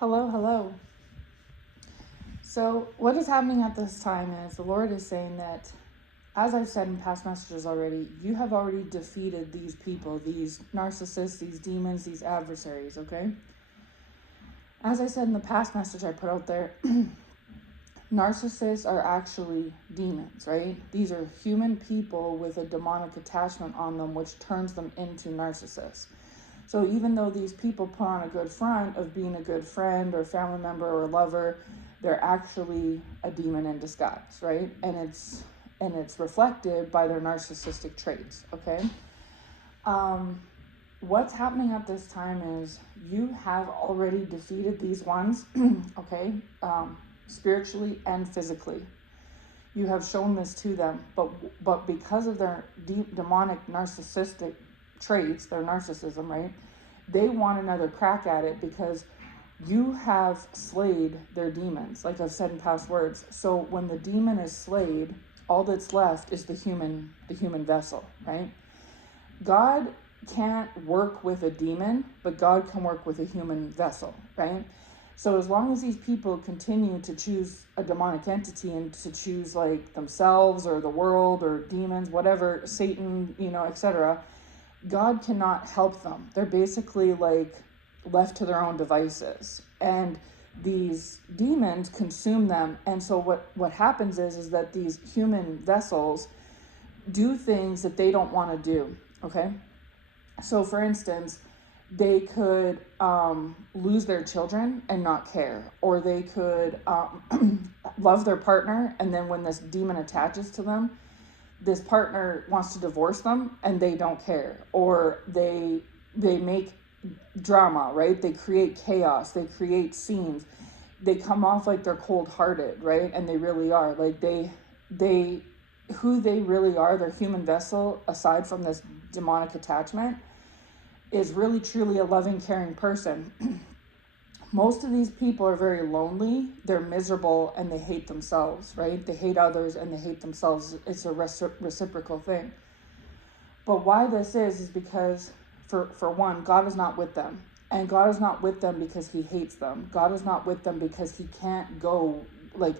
Hello, hello. So, what is happening at this time is the Lord is saying that, as I've said in past messages already, you have already defeated these people, these narcissists, these demons, these adversaries, okay? As I said in the past message I put out there, narcissists are actually demons, right? These are human people with a demonic attachment on them, which turns them into narcissists. So even though these people put on a good front of being a good friend or family member or lover, they're actually a demon in disguise, right? And it's reflected by their narcissistic traits, okay? What's happening at this time is you have already defeated these ones, okay? Spiritually and physically. You have shown this to them, but because of their deep demonic narcissistic traits, their narcissism, right? They want another crack at it because you have slayed their demons, like I've said in past words. So when the demon is slayed, all that's left is the human vessel, right? God can't work with a demon, but God can work with a human vessel, right? So as long as these people continue to choose a demonic entity and to choose like themselves or the world or demons, whatever, Satan, etc., God cannot help them. They're basically like left to their own devices. And these demons consume them. And so what happens is that these human vessels do things that they don't want to do, okay? So for instance, they could lose their children and not care, or they could love their partner, and then when this demon attaches to them, this partner wants to divorce them and they don't care, or they make drama, right? They create chaos, they create scenes, they come off like they're cold-hearted, right? And they really are. Like they who they really are, their human vessel, aside from this demonic attachment, is really truly a loving, caring person. Most of these people are very lonely, they're miserable, and they hate themselves, right? They hate others and they hate themselves. It's a reciprocal thing. But why this is because, for one, God is not with them. And God is not with them because he hates them. God is not with them because he can't go, like,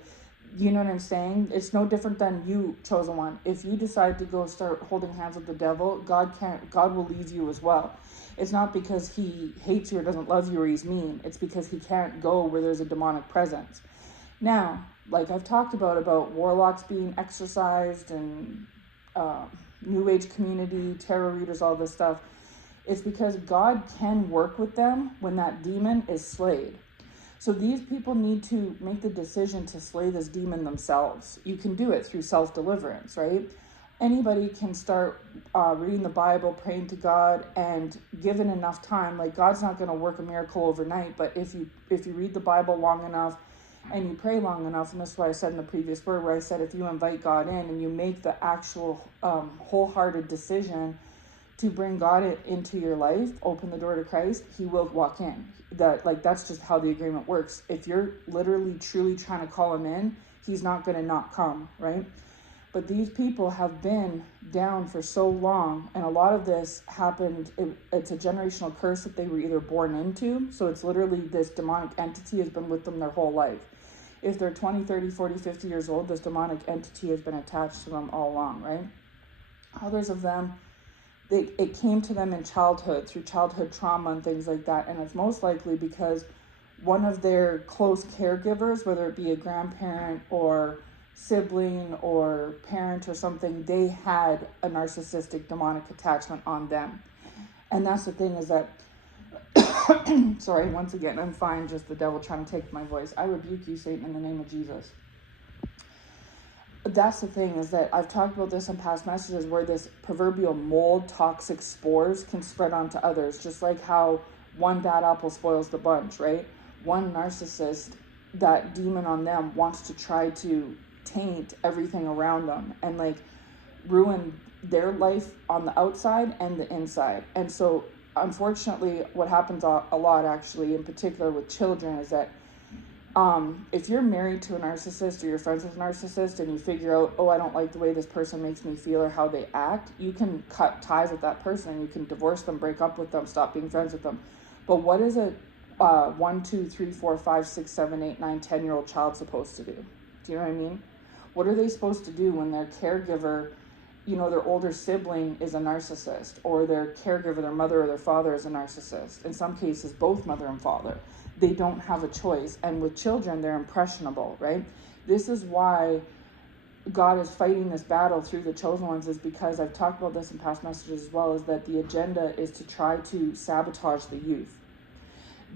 you know what I'm saying? It's no different than you, chosen one. If you decide to go start holding hands with the devil, God will leave you as well. It's not because he hates you or doesn't love you or he's mean. It's because he can't go where there's a demonic presence. Now, like I've talked about warlocks being exorcised and New Age community, tarot readers, all this stuff. It's because God can work with them when that demon is slayed. So these people need to make the decision to slay this demon themselves. You can do it through self-deliverance, right? Anybody can start reading the Bible, praying to God, and given enough time, like God's not going to work a miracle overnight, but if you read the Bible long enough and you pray long enough, and this is what I said in the previous word where I said if you invite God in and you make the actual wholehearted decision to bring God into your life, open the door to Christ, he will walk in. That's just how the agreement works. If you're literally truly trying to call him in, he's not going to not come, right? But these people have been down for so long, and a lot of this happened, it's a generational curse that they were either born into, so it's literally this demonic entity has been with them their whole life. If they're 20, 30, 40, 50 years old, this demonic entity has been attached to them all along, right? Others of them, it came to them in childhood, through childhood trauma and things like that, and it's most likely because one of their close caregivers, whether it be a grandparent or sibling or parent or something, they had a narcissistic demonic attachment on them. And that's the thing is that sorry, once again, I'm fine, just the devil trying to take my voice. I rebuke you, Satan, in the name of Jesus. That's the thing is that I've talked about this in past messages where this proverbial mold, toxic spores can spread onto others, just like how one bad apple spoils the bunch, right? One narcissist, that demon on them wants to try to taint everything around them and like ruin their life on the outside and the inside. And so unfortunately what happens a lot actually, in particular with children, is that if you're married to a narcissist or you're friends with a narcissist and you figure out, oh, I don't like the way this person makes me feel or how they act, you can cut ties with that person. You can divorce them, break up with them, stop being friends with them. But what is a 1, 2, 3, 4, 5, 6, 7, 8, 9, 10-year-old child supposed to do? Do you know what I mean? What are they supposed to do when their caregiver, their older sibling is a narcissist, or their caregiver, their mother or their father, is a narcissist? In some cases, both mother and father. They don't have a choice. And with children, they're impressionable, right? This is why God is fighting this battle through the chosen ones, is because I've talked about this in past messages as well, is that the agenda is to try to sabotage the youth.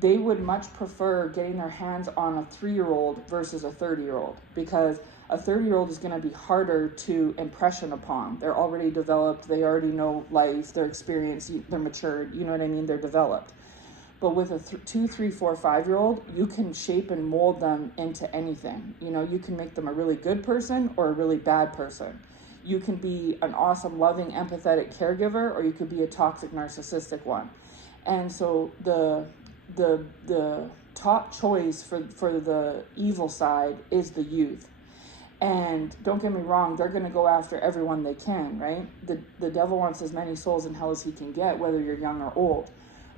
They would much prefer getting their hands on a 3-year-old versus a 30-year-old, because a 30-year-old is going to be harder to impression upon. They're already developed. They already know life. They're experienced. They're matured. You know what I mean? They're developed. But with a 2, 3, 4, 5-year-old, you can shape and mold them into anything. You can make them a really good person or a really bad person. You can be an awesome, loving, empathetic caregiver, or you could be a toxic, narcissistic one. And so the top choice for the evil side is the youth. And don't get me wrong, they're going to go after everyone they can, right? The devil wants as many souls in hell as he can get, whether you're young or old.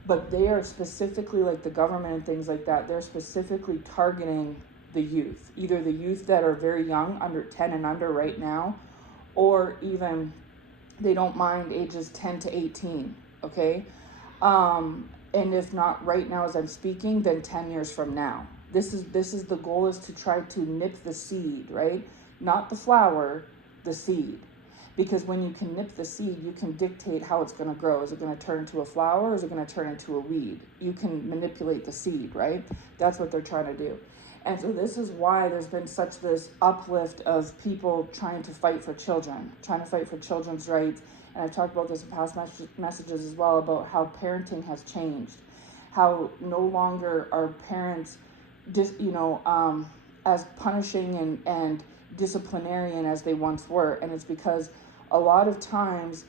But they are specifically, like the government and things like that, they're specifically targeting the youth. Either the youth that are very young, under 10 and under right now, or even they don't mind ages 10 to 18, okay? And if not right now as I'm speaking, then 10 years from now. This is the goal, is to try to nip the seed, right? Not the flower, the seed. Because when you can nip the seed, you can dictate how it's going to grow. Is it going to turn into a flower, or is it going to turn into a weed? You can manipulate the seed, right? That's what they're trying to do. And so this is why there's been such this uplift of people trying to fight for children, trying to fight for children's rights. And I've talked about this in past messages as well, about how parenting has changed, how no longer are parents as punishing and disciplinarian as they once were. And it's because a lot of times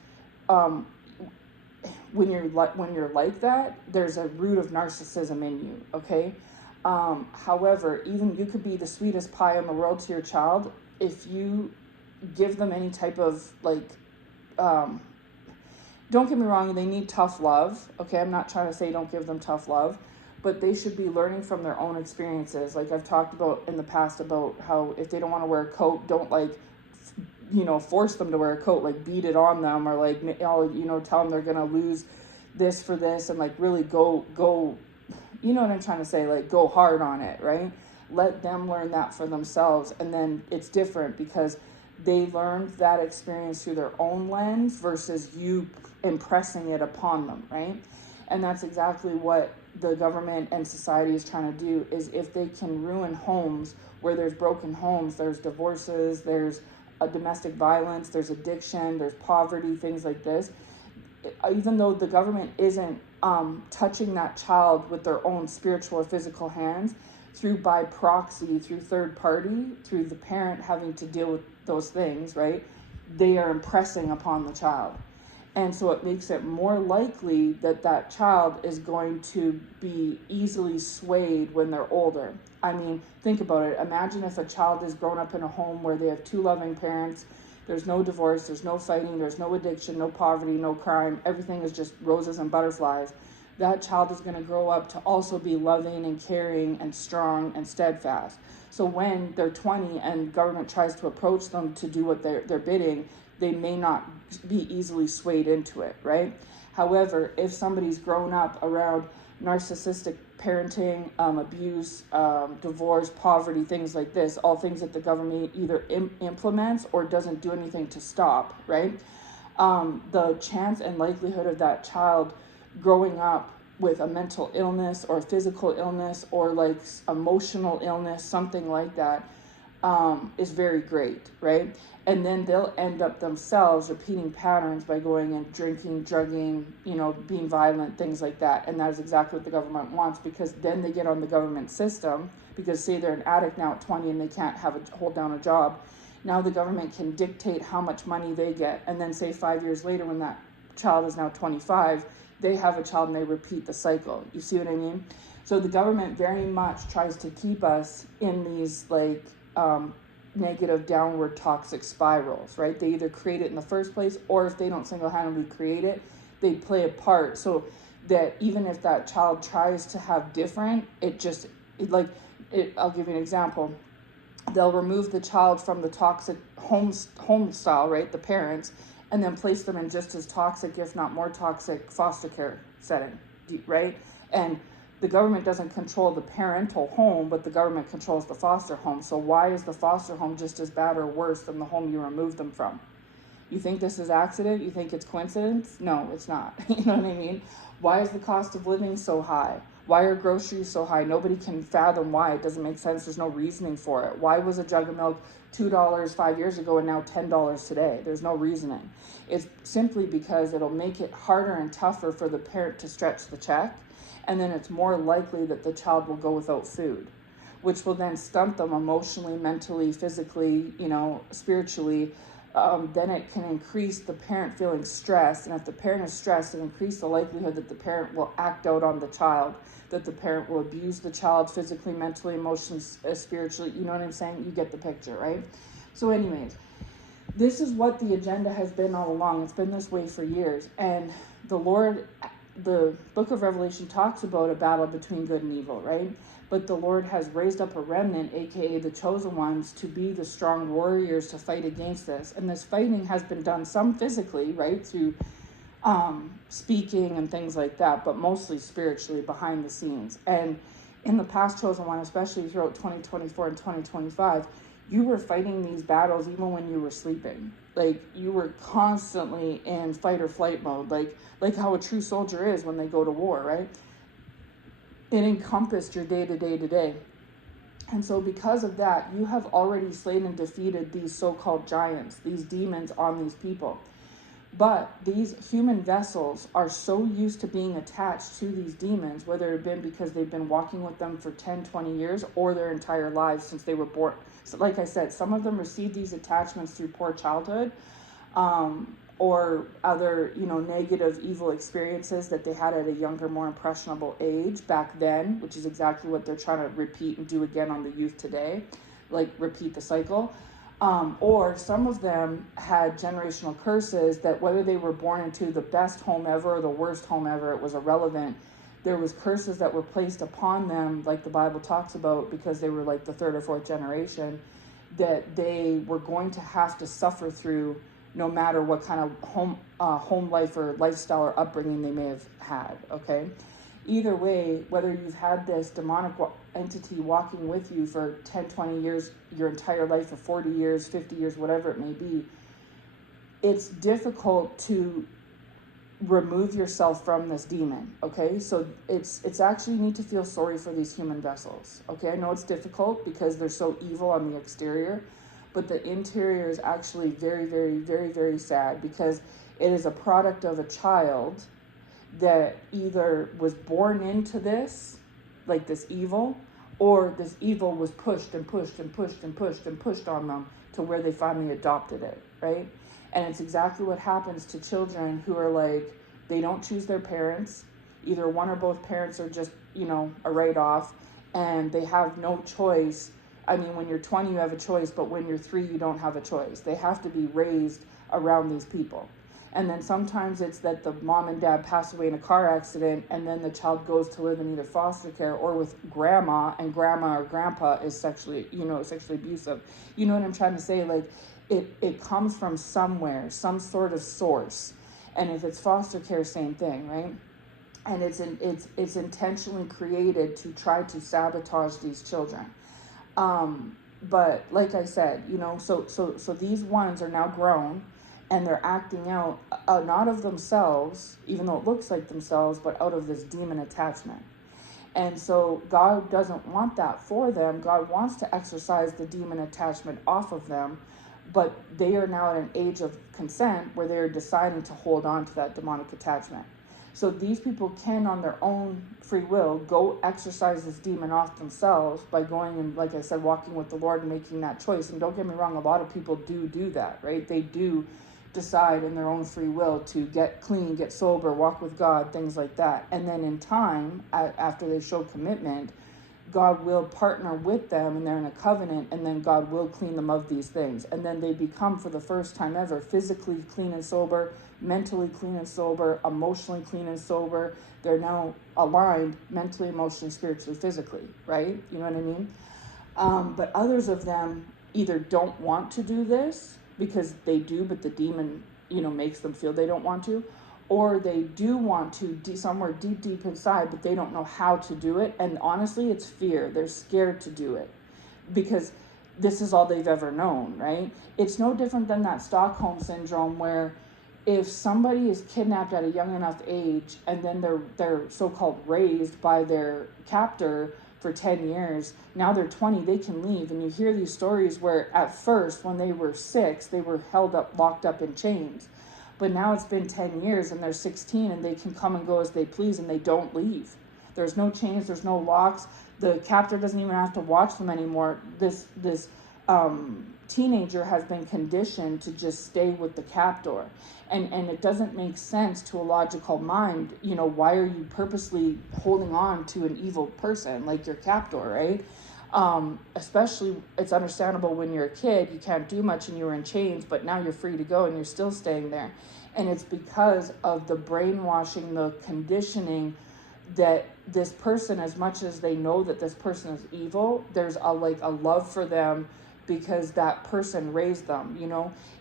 when you're like that, there's a root of narcissism in you, okay? However, even you could be the sweetest pie in the world to your child. If you give them any type of don't get me wrong, they need tough love, okay? I'm not trying to say don't give them tough love, but they should be learning from their own experiences. Like I've talked about in the past about how if they don't want to wear a coat, don't force them to wear a coat, like beat it on them, or tell them they're going to lose this for this, and really go, you know what I'm trying to say? Go hard on it, right? Let them learn that for themselves. And then it's different because they learned that experience through their own lens versus you impressing it upon them, right? And that's exactly what the government and society is trying to do, is if they can ruin homes where there's broken homes, there's divorces, there's domestic violence, there's addiction, there's poverty, things like this. Even though the government isn't touching that child with their own spiritual or physical hands, by proxy, through third party, through the parent having to deal with those things, right? They are impressing upon the child. And so it makes it more likely that child is going to be easily swayed when they're older. I mean, think about it. Imagine if a child is grown up in a home where they have 2 loving parents, there's no divorce, there's no fighting, there's no addiction, no poverty, no crime, everything is just roses and butterflies. That child is going to grow up to also be loving and caring and strong and steadfast. So when they're 20 and government tries to approach them to do what they're bidding, they may not be easily swayed into it, right? However, if somebody's grown up around narcissistic parenting, abuse, divorce, poverty, things like this, all things that the government either implements or doesn't do anything to stop, right? The chance and likelihood of that child growing up with a mental illness or physical illness or emotional illness, something like that, is very great, right? And then they'll end up themselves repeating patterns by going and drinking, drugging, being violent, things like that. And that is exactly what the government wants, because then they get on the government system, because say they're an addict now at 20 and they can't hold down a job. Now the government can dictate how much money they get. And then say 5 years later, when that child is now 25, they have a child and they repeat the cycle. You see what I mean? So the government very much tries to keep us in these negative, downward, toxic spirals, right? They either create it in the first place, or if they don't single-handedly create it, they play a part. So that even if that child tries to have different, I'll give you an example. They'll remove the child from the toxic home style, right, the parents, and then place them in just as toxic, if not more toxic, foster care setting, right? And the government doesn't control the parental home, but the government controls the foster home. So why is the foster home just as bad or worse than the home you removed them from? You think this is accident? You think it's coincidence? No, it's not. You know what I mean? Why is the cost of living so high? Why are groceries so high? Nobody can fathom why. It doesn't make sense. There's no reasoning for it. Why was a jug of milk $2 5 years ago and now $10 today? There's no reasoning. It's simply because it'll make it harder and tougher for the parent to stretch the check, and then it's more likely that the child will go without food, which will then stunt them emotionally, mentally, physically, spiritually. Then it can increase the parent feeling stressed. And if the parent is stressed, it increases the likelihood that the parent will act out on the child, that the parent will abuse the child physically, mentally, emotionally, spiritually. You know what I'm saying? You get the picture, right? So anyways, this is what the agenda has been all along. It's been this way for years. And the book of Revelation talks about a battle between good and evil, right? But the Lord has raised up a remnant, aka the chosen ones, to be the strong warriors to fight against this. And this fighting has been done some physically, right, through speaking and things like that, but mostly spiritually behind the scenes. And in the past chosen one, especially throughout 2024 and 2025, you were fighting these battles even when you were sleeping. Like, you were constantly in fight or flight mode, like how a true soldier is when they go to war, right? It encompassed your day. And so because of that, you have already slain and defeated these so-called giants, these demons on these people. But these human vessels are so used to being attached to these demons, whether it been because they've been walking with them for 10, 20 years or their entire lives since they were born. So like I said, some of them received these attachments through poor childhood, or other, negative, evil experiences that they had at a younger, more impressionable age back then, which is exactly what they're trying to repeat and do again on the youth today, like repeat the cycle. Or some of them had generational curses that whether they were born into the best home ever or the worst home ever, it was irrelevant. There was curses that were placed upon them, like the Bible talks about, because they were like the third or fourth generation, that they were going to have to suffer through no matter what kind of home life or lifestyle or upbringing they may have had, okay? Either way, whether you've had this demonic entity walking with you for 10, 20 years, your entire life, for 40 years, 50 years, whatever it may be, it's difficult to remove yourself from this demon, okay? So it's actually, you need to feel sorry for these human vessels, okay? I know it's difficult because they're so evil on the exterior, but the interior is actually very, very, very, very sad, because it is a product of a child that either was born into this, like this evil, or this evil was pushed and pushed and pushed and pushed and pushed on them to where they finally adopted it, right? And it's exactly what happens to children who are like, they don't choose their parents. Either one or both parents are just, a write-off, and they have no choice. I mean, when you're 20, you have a choice, but when you're 3, you don't have a choice. They have to be raised around these people. And then sometimes it's that the mom and dad pass away in a car accident, and then the child goes to live in either foster care or with grandma, and grandma or grandpa is sexually abusive. You know what I'm trying to say? Like, it comes from somewhere, some sort of source. And if it's foster care, same thing, right? And it's intentionally created to try to sabotage these children. But like I said, so these ones are now grown, and they're acting out, not of themselves, even though it looks like themselves, but out of this demon attachment. And so God doesn't want that for them. God wants to exorcise the demon attachment off of them, but they are now at an age of consent where they're deciding to hold on to that demonic attachment. So these people can, on their own free will, go exorcise this demon off themselves by going and, like I said, walking with the Lord and making that choice. And don't get me wrong, a lot of people do that, right? They do decide in their own free will to get clean, get sober, walk with God, things like that. And then in time, after they show commitment, God will partner with them, and they're in a covenant, and then God will clean them of these things. And then they become, for the first time ever, physically clean and sober, mentally clean and sober, emotionally clean and sober. They're now aligned mentally, emotionally, spiritually, physically, right? You know what I mean? But others of them either don't want to do this because they do, but the demon, makes them feel they don't want to, or they do want to somewhere deep, deep inside, but they don't know how to do it. And honestly, it's fear. They're scared to do it because this is all they've ever known, right? It's no different than that Stockholm syndrome where if somebody is kidnapped at a young enough age and then they're so-called raised by their captor for 10 years, now they're 20, they can leave. And you hear these stories where at first when they were 6, they were locked up in chains. But now it's been 10 years and they're 16 and they can come and go as they please and they don't leave. There's no chains, there's no locks. The captor doesn't even have to watch them anymore. This teenager has been conditioned to just stay with the captor. And it doesn't make sense to a logical mind. Why are you purposely holding on to an evil person like your captor, right? Especially, it's understandable when you're a kid, you can't do much and you were in chains, but now you're free to go and you're still staying there. And it's because of the brainwashing, the conditioning that this person, as much as they know that this person is evil, there's a love for them because that person raised them.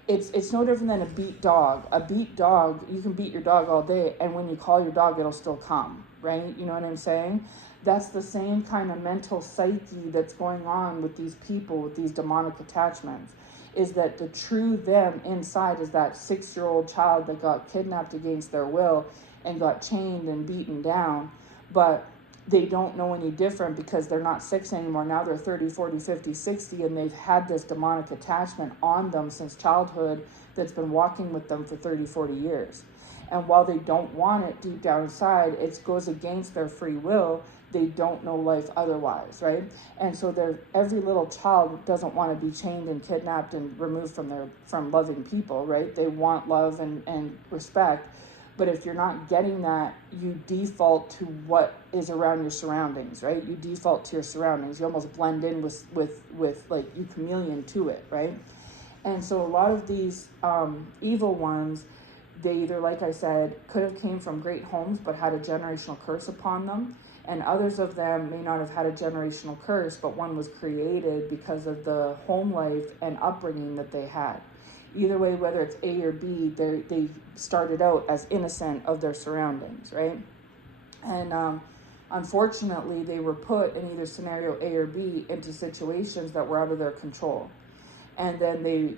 It's no different than a beat dog. A beat dog, you can beat your dog all day, and when you call your dog, it'll still come, right? You know what I'm saying? That's the same kind of mental psyche that's going on with these people, with these demonic attachments, is that the true them inside is that 6-year-old child that got kidnapped against their will and got chained and beaten down, but they don't know any different because they're not 6 anymore. Now they're 30, 40, 50, 60, and they've had this demonic attachment on them since childhood that's been walking with them for 30, 40 years. And while they don't want it deep down inside, it goes against their free will. They don't know life otherwise, right? And so every little child doesn't want to be chained and kidnapped and removed from loving people, right? They want love and respect. But if you're not getting that, you default to what is around your surroundings, right? You default to your surroundings. You almost blend in with like, you chameleon to it, right? And so a lot of these evil ones, they either, like I said, could have came from great homes but had a generational curse upon them. And others of them may not have had a generational curse, but one was created because of the home life and upbringing that they had. Either way, whether it's A or B, they started out as innocent of their surroundings, right? And unfortunately, they were put in either scenario A or B into situations that were out of their control. And then they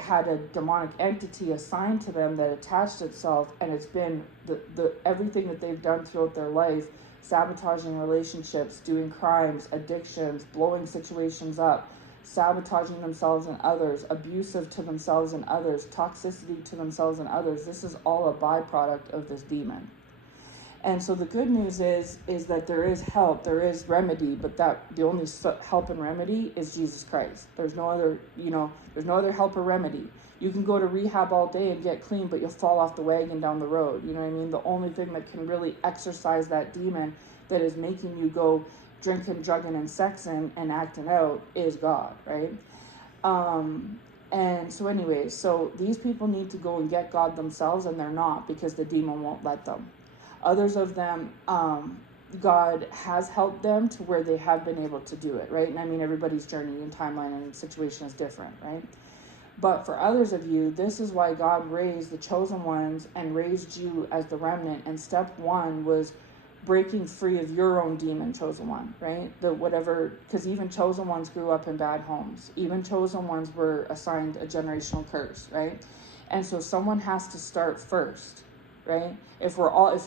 had a demonic entity assigned to them that attached itself, and it's been the everything that they've done throughout their life, sabotaging relationships, doing crimes, addictions, blowing situations up, sabotaging themselves and others, abusive to themselves and others, toxicity to themselves and others. This is all a byproduct of this demon. And so the good news is that there is help, there is remedy, but that the only help and remedy is Jesus Christ. There's no other, there's no other help or remedy. You can go to rehab all day and get clean, but you'll fall off the wagon down the road. You know what I mean? The only thing that can really exorcise that demon that is making you go drinking, drugging, and sexing and acting out is God, right? And so anyways, so these people need to go and get God themselves, and they're not, because the demon won't let them. Others of them, God has helped them to where they have been able to do it, right? And I mean, everybody's journey and timeline and situation is different, right? But for others of you, this is why God raised the chosen ones and raised you as the remnant. And step 1 was breaking free of your own demon, chosen one, right? Because even chosen ones grew up in bad homes. Even chosen ones were assigned a generational curse, right? And so someone has to start first, right? If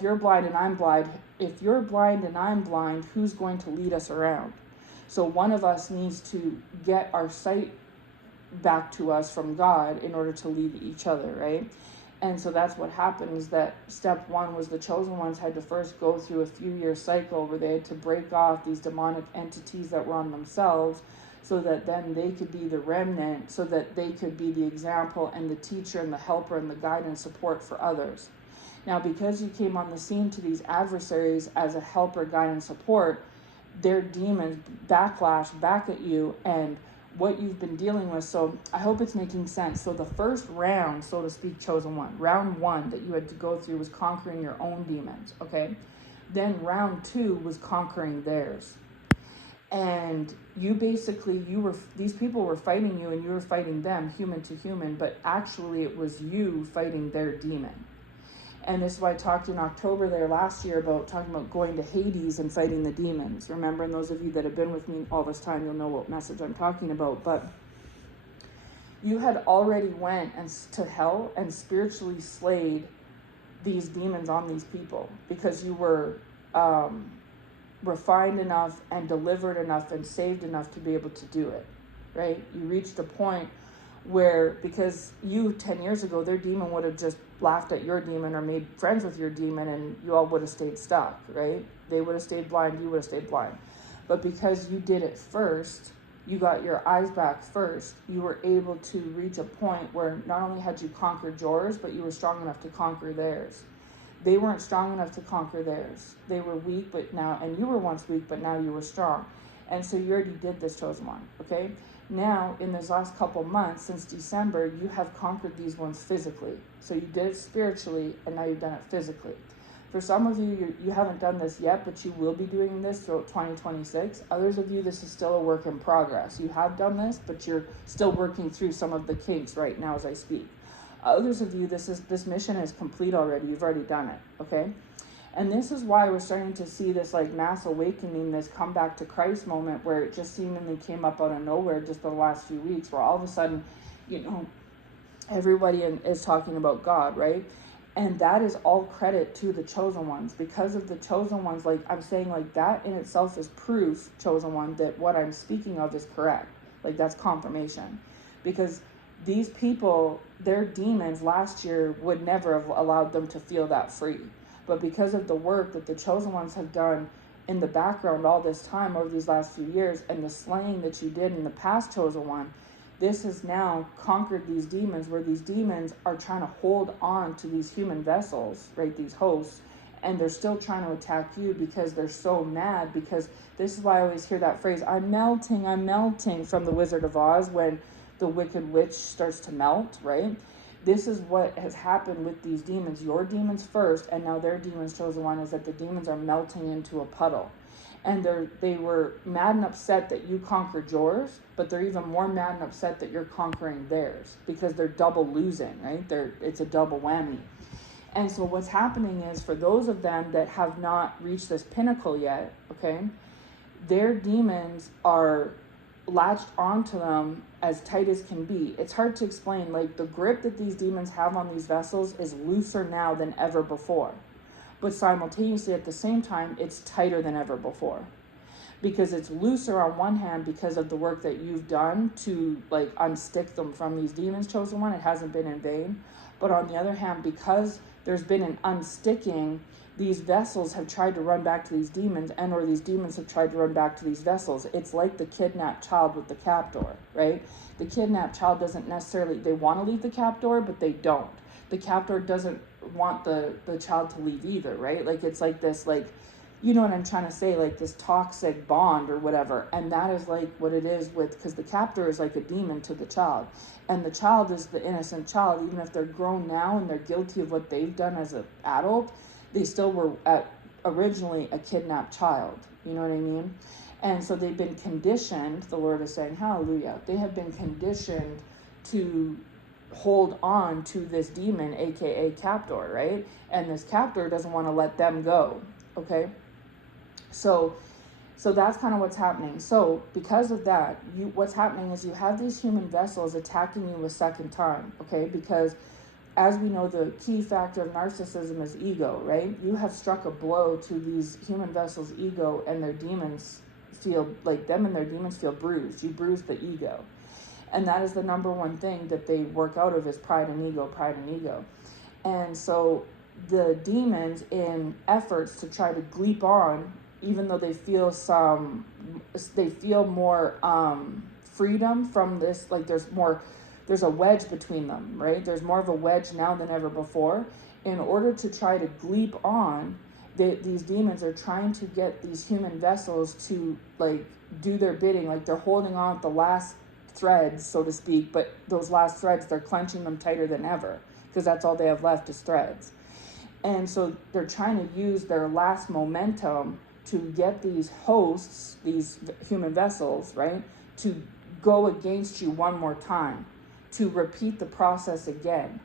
you're blind and I'm blind, if you're blind and I'm blind, who's going to lead us around? So one of us needs to get our sight back to us from God in order to lead each other, right? And so that's what happened, is that step 1 was the chosen ones had to first go through a few-year cycle where they had to break off these demonic entities that were on themselves, so that then they could be the remnant, so that they could be the example and the teacher and the helper and the guide and support for others. Now, because you came on the scene to these adversaries as a helper, guide, and support, their demons backlash back at you and what you've been dealing with. So I hope it's making sense. So the first round, so to speak, chosen one, round one that you had to go through was conquering your own demons, okay? Then round two was conquering theirs. And you basically, these people were fighting you and you were fighting them, human to human, but actually it was you fighting their demon. And this is why I talked in October there last year about talking about going to Hades and fighting the demons. Remember, and those of you that have been with me all this time, you'll know what message I'm talking about. But you had already went to hell and spiritually slayed these demons on these people because you were refined enough and delivered enough and saved enough to be able to do it, right? You reached a point where, because you 10 years ago, their demon would have just laughed at your demon or made friends with your demon and you all would have stayed stuck, right? They would have stayed blind, you would have stayed blind. But because you did it first, you got your eyes back first, you were able to reach a point where not only had you conquered yours, but you were strong enough to conquer theirs. They weren't strong enough to conquer theirs. They were weak, but now, and you were once weak, but now you were strong. And so you already did this, chosen one, okay? Now, in those last couple months, since December, you have conquered these ones physically. So you did it spiritually, and now you've done it physically. For some of you, you haven't done this yet, but you will be doing this throughout 2026. Others of you, this is still a work in progress. You have done this, but you're still working through some of the kinks right now as I speak. Others of you, this mission is complete already. You've already done it, okay? And this is why we're starting to see this like mass awakening, this come back to Christ moment where it just seemingly came up out of nowhere just the last few weeks, where all of a sudden, everybody is talking about God, right? And that is all credit to the chosen ones. Because of the chosen ones, like I'm saying, like that in itself is proof, chosen one, that what I'm speaking of is correct. Like that's confirmation. Because these people, their demons last year would never have allowed them to feel that free. But because of the work that the chosen ones have done in the background all this time over these last few years and the slaying that you did in the past, chosen one, this has now conquered these demons, where these demons are trying to hold on to these human vessels, right, these hosts, and they're still trying to attack you because they're so mad. Because this is why I always hear that phrase, I'm melting, from the Wizard of Oz, when the Wicked Witch starts to melt, right? This is what has happened with these demons. Your demons first, and now their demons, chosen one, is that the demons are melting into a puddle. And they were mad and upset that you conquered yours, but they're even more mad and upset that you're conquering theirs, because they're double losing, right? It's a double whammy. And so what's happening is, for those of them that have not reached this pinnacle yet, okay, their demons are latched onto them as tight as can be. It's hard to explain. Like, the grip that these demons have on these vessels is looser now than ever before. But simultaneously, at the same time, it's tighter than ever before. Because it's looser on one hand because of the work that you've done to like unstick them from these demons, chosen one. It hasn't been in vain. But on the other hand, because there's been an unsticking, these vessels have tried to run back to these demons, and or these demons have tried to run back to these vessels. It's like the kidnapped child with the captor, right? The kidnapped child doesn't necessarily, they want to leave the captor, but they don't. The captor doesn't want the child to leave either, right? Like, it's like this, like, you know what I'm trying to say, like this toxic bond or whatever. And that is like what it is with, because the captor is like a demon to the child. And the child is the innocent child. Even if they're grown now and they're guilty of what they've done as an adult, they still were originally a kidnapped child. You know what I mean? And so they've been conditioned, the Lord is saying, hallelujah, they have been conditioned to hold on to this demon, aka captor, right? And this captor doesn't want to let them go, okay? So that's kind of what's happening. So because of that, what's happening is you have these human vessels attacking you a second time, okay? Because as we know, the key factor of narcissism is ego, right? You have struck a blow to these human vessels' ego, and their demons feel like them and their demons feel bruised. You bruised the ego. And that is the number one thing that they work out of, is pride and ego, pride and ego. And so the demons, in efforts to try to gleep on, even though they feel more freedom from this, like there's a wedge between them, right? There's more of a wedge now than ever before. In order to try to gleep on, these demons are trying to get these human vessels to like do their bidding. Like, they're holding on at the last threads, so to speak, but those last threads, they're clenching them tighter than ever because that's all they have left is threads. And so they're trying to use their last momentum to get these hosts, these human vessels, right, to go against you one more time, to repeat the process again,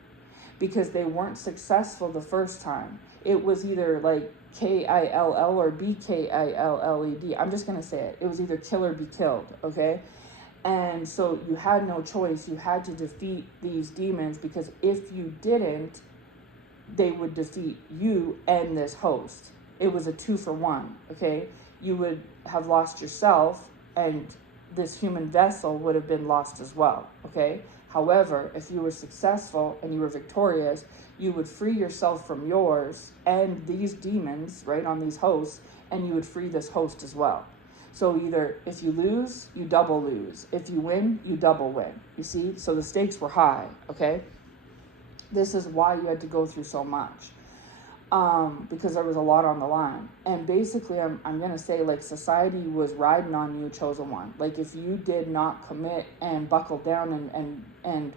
because they weren't successful the first time. It was either like Kill or BKILLED. I'm just going to say it. It was either kill or be killed, okay? And so you had no choice. You had to defeat these demons, because if you didn't, they would defeat you and this host. It was a 2-for-1, okay? You would have lost yourself, and this human vessel would have been lost as well, okay? However, if you were successful and you were victorious, you would free yourself from yours and these demons, right, on these hosts, and you would free this host as well. So either if you lose, you double lose. If you win, you double win. You see? So the stakes were high, okay? This is why you had to go through so much, because there was a lot on the line. And basically, I'm going to say, like, society was riding on you, chosen one. Like, if you did not commit and buckle down and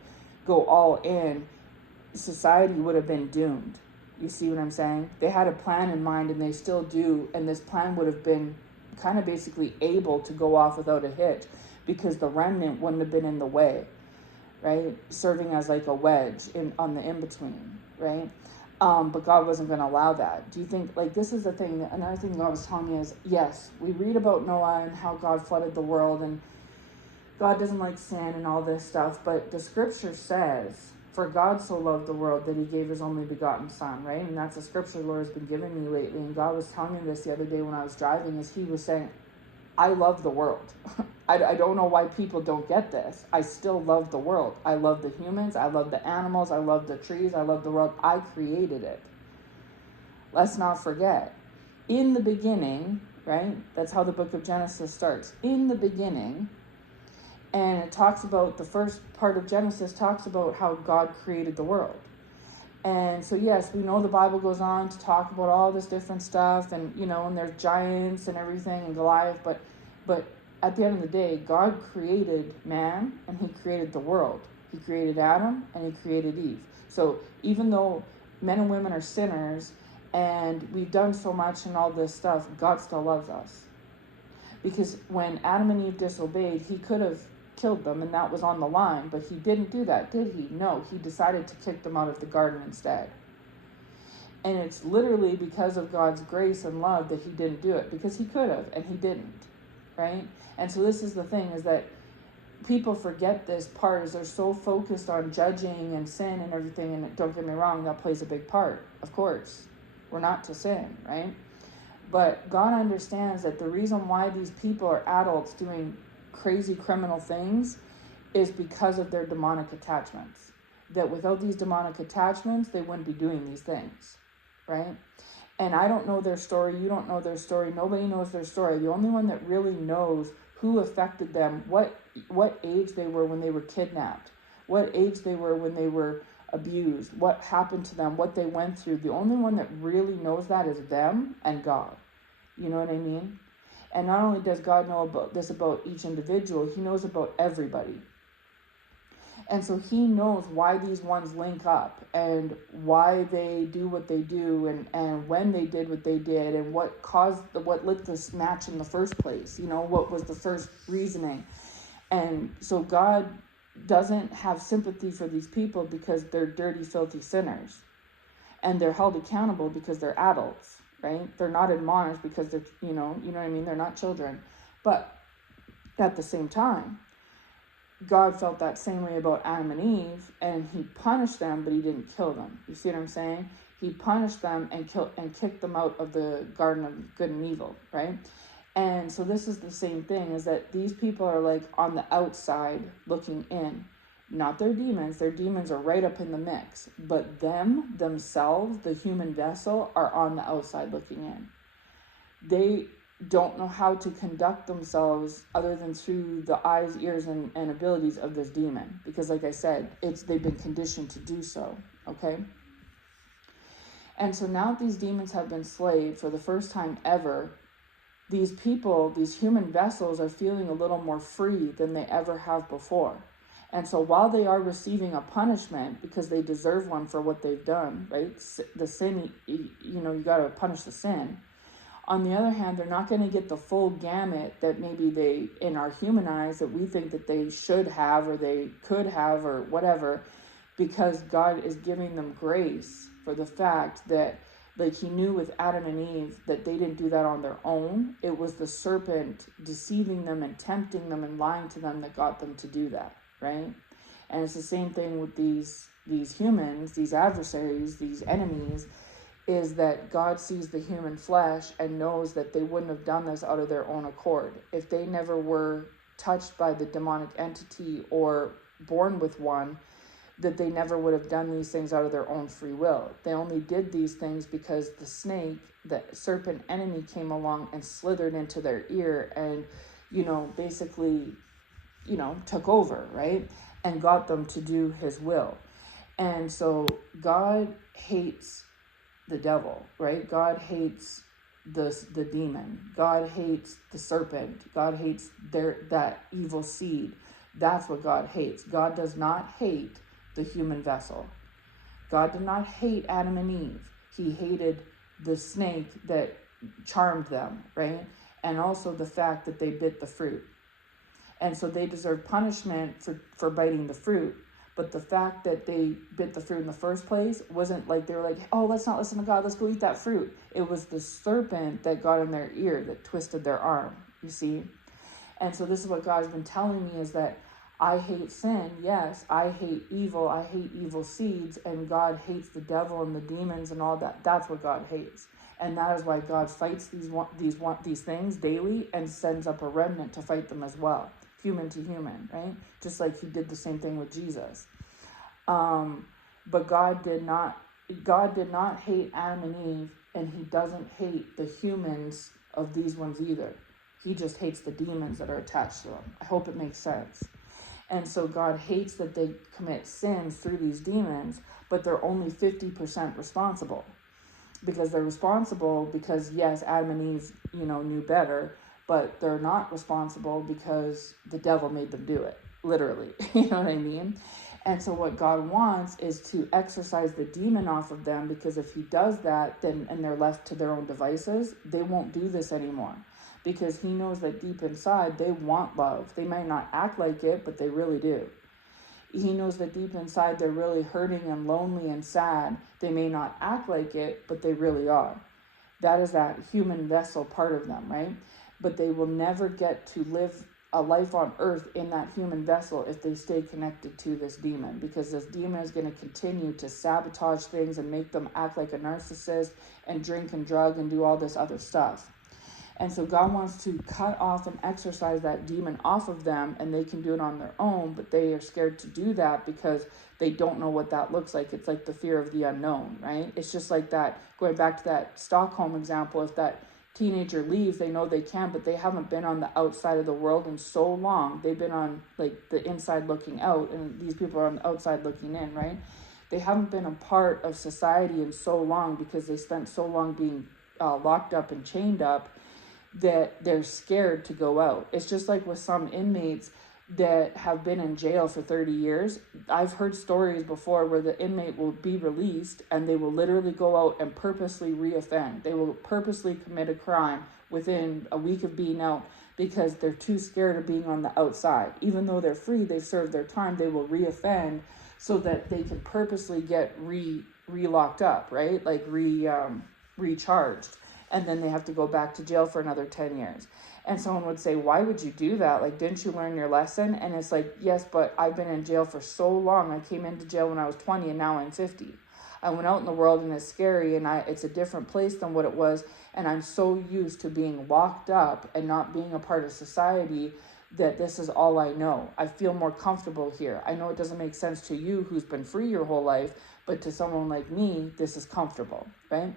go all in, society would have been doomed. You see what I'm saying? They had a plan in mind, and they still do, and this plan would have been kind of basically able to go off without a hitch, because the remnant wouldn't have been in the way, right? Serving as like a wedge on the in-between, right? But God wasn't going to allow that. Do you think, like, this is the thing, another thing God was telling me is, yes, we read about Noah and how God flooded the world, and God doesn't like sin and all this stuff, but the scripture says, for God so loved the world that he gave his only begotten son, right? And that's a scripture the Lord has been giving me lately. And God was telling me this the other day when I was driving, is he was saying, I love the world. I don't know why people don't get this. I still love the world. I love the humans. I love the animals. I love the trees. I love the world. I created it. Let's not forget. In the beginning, right? That's how the book of Genesis starts. In the beginning. And it talks about, the first part of Genesis talks about how God created the world. And so, yes, we know the Bible goes on to talk about all this different stuff, and, you know, and there's giants and everything and Goliath, but at the end of the day, God created man and he created the world. He created Adam and he created Eve. So even though men and women are sinners and we've done so much and all this stuff, God still loves us. Because when Adam and Eve disobeyed, he could have killed them, and that was on the line, but he didn't do that, did he? No, he decided to kick them out of the garden instead. And it's literally because of God's grace and love that he didn't do it, because he could have, and he didn't, right? And so this is the thing, is that people forget this part, is they're so focused on judging and sin and everything, and don't get me wrong, that plays a big part, of course. We're not to sin, right? But God understands that the reason why these people are adults doing crazy criminal things is because of their demonic attachments. That without these demonic attachments, they wouldn't be doing these things, right? And I don't know their story. You don't know their story. Nobody knows their story. The only one that really knows who affected them, what age they were when they were kidnapped, what age they were when they were abused, what happened to them, what they went through. The only one that really knows that is them and God. You know what I mean? And not only does God know about this about each individual, he knows about everybody. And so he knows why these ones link up and why they do what they do and when they did what they did and what lit this match in the first place. You know, what was the first reasoning. And so God doesn't have sympathy for these people because they're dirty, filthy sinners. And they're held accountable because they're adults. Right? They're not admonished because they're, you know what I mean? They're not children. But at the same time, God felt that same way about Adam and Eve, and he punished them, but he didn't kill them. You see what I'm saying? He punished them and kicked them out of the garden of good and evil, right? And so this is the same thing, is that these people are like on the outside looking in. Not their demons. Their demons are right up in the mix. But themselves, the human vessel, are on the outside looking in. They don't know how to conduct themselves other than through the eyes, ears, and abilities of this demon. Because like I said, they've been conditioned to do so. Okay? And so now that these demons have been slayed for the first time ever, these people, these human vessels, are feeling a little more free than they ever have before. And so while they are receiving a punishment, because they deserve one for what they've done, right? The sin, you got to punish the sin. On the other hand, they're not going to get the full gamut that maybe they, in our human eyes, that we think that they should have or they could have or whatever, because God is giving them grace for the fact that, like he knew with Adam and Eve, that they didn't do that on their own. It was the serpent deceiving them and tempting them and lying to them that got them to do that, right? And it's the same thing with these humans, these adversaries, these enemies, is that God sees the human flesh and knows that they wouldn't have done this out of their own accord. If they never were touched by the demonic entity or born with one, that they never would have done these things out of their own free will. They only did these things because the snake, the serpent enemy, came along and slithered into their ear and, basically, took over, right? And got them to do his will. And so God hates the devil, right? God hates the demon. God hates the serpent. God hates that evil seed. That's what God hates. God does not hate the human vessel. God did not hate Adam and Eve. He hated the snake that charmed them, right? And also the fact that they bit the fruit. And so they deserve punishment for biting the fruit. But the fact that they bit the fruit in the first place wasn't like they were like, oh, let's not listen to God, let's go eat that fruit. It was the serpent that got in their ear that twisted their arm, you see? And so this is what God's been telling me, is that I hate sin, yes, I hate evil seeds, and God hates the devil and the demons and all that. That's what God hates. And that is why God fights these things daily and sends up a remnant to fight them as well. Human to human, right? Just like he did the same thing with Jesus. But God did not hate Adam and Eve, and he doesn't hate the humans of these ones either. He just hates the demons that are attached to them. I hope it makes sense. And so God hates that they commit sins through these demons, but they're only 50% responsible. Because they're responsible because, yes, Adam and Eve, knew better, but they're not responsible because the devil made them do it, literally. You know what I mean? And so what God wants is to exorcise the demon off of them, because if he does that, then and they're left to their own devices, they won't do this anymore. Because he knows that deep inside, they want love. They might not act like it, but they really do. He knows that deep inside, they're really hurting and lonely and sad. They may not act like it, but they really are. That is that human vessel part of them, right? But they will never get to live a life on earth in that human vessel if they stay connected to this demon, because this demon is going to continue to sabotage things and make them act like a narcissist and drink and drug and do all this other stuff. And so God wants to cut off and exorcise that demon off of them, and they can do it on their own, but they are scared to do that because they don't know what that looks like. It's like the fear of the unknown, right? It's just like that, going back to that Stockholm example, if that teenager leaves, they know they can, but they haven't been on the outside of the world in so long. They've been on like the inside looking out, and these people are on the outside looking in, right? They haven't been a part of society in so long because they spent so long being locked up and chained up, that they're scared to go out. It's just like with some inmates that have been in jail for 30 years. I've heard stories before where the inmate will be released and they will literally go out and purposely reoffend. They will purposely commit a crime within a week of being out because they're too scared of being on the outside. Even though they're free, they've served their time, they will reoffend so that they can purposely get re-locked up, right? Like recharged. And then they have to go back to jail for another 10 years. And someone would say, why would you do that? Like, didn't you learn your lesson? And it's like, yes, but I've been in jail for so long. I came into jail when I was 20 and now I'm 50. I went out in the world and it's scary and it's a different place than what it was. And I'm so used to being locked up and not being a part of society that this is all I know. I feel more comfortable here. I know it doesn't make sense to you who's been free your whole life, but to someone like me, this is comfortable, right?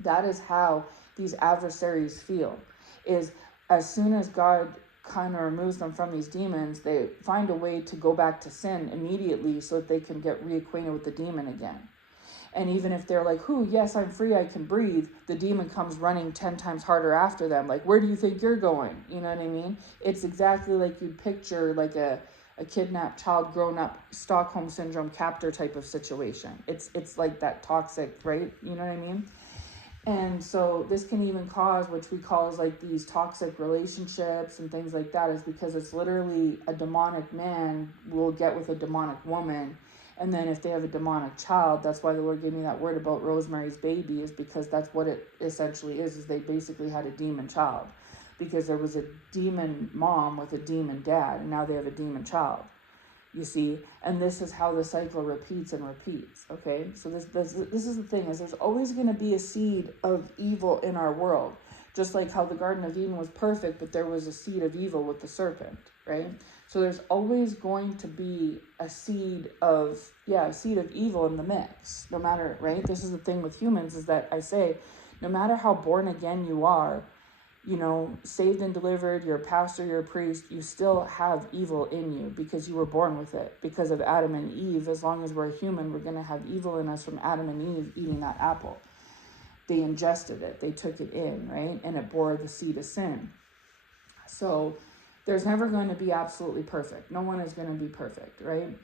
That is how these adversaries feel, is as soon as God kind of removes them from these demons, they find a way to go back to sin immediately so that they can get reacquainted with the demon again. And even if they're like, yes, I'm free, I can breathe, the demon comes running 10 times harder after them. Like, where do you think you're going? You know what I mean? It's exactly like you'd picture like a kidnapped child grown up Stockholm syndrome captor type of situation. It's like that toxic, right? You know what I mean? And so this can even cause, which we call as like these toxic relationships and things like that, is because it's literally a demonic man will get with a demonic woman. And then if they have a demonic child, that's why the Lord gave me that word about Rosemary's Baby, is because that's what it essentially is they basically had a demon child. Because there was a demon mom with a demon dad, and now they have a demon child. You see, and this is how the cycle repeats and repeats. Okay, so this is the thing, is there's always going to be a seed of evil in our world, just like how the Garden of Eden was perfect, but there was a seed of evil with the serpent, right? So there's always going to be a seed of evil in the mix, no matter, right? This is the thing with humans, is that I say, no matter how born again you are, you know, saved and delivered, you're a pastor, you're a priest, you still have evil in you because you were born with it. Because of Adam and Eve, as long as we're a human, we're going to have evil in us from Adam and Eve eating that apple. They ingested it, they took it in, right? And it bore the seed of sin. So there's never going to be absolutely perfect. No one is going to be perfect, right?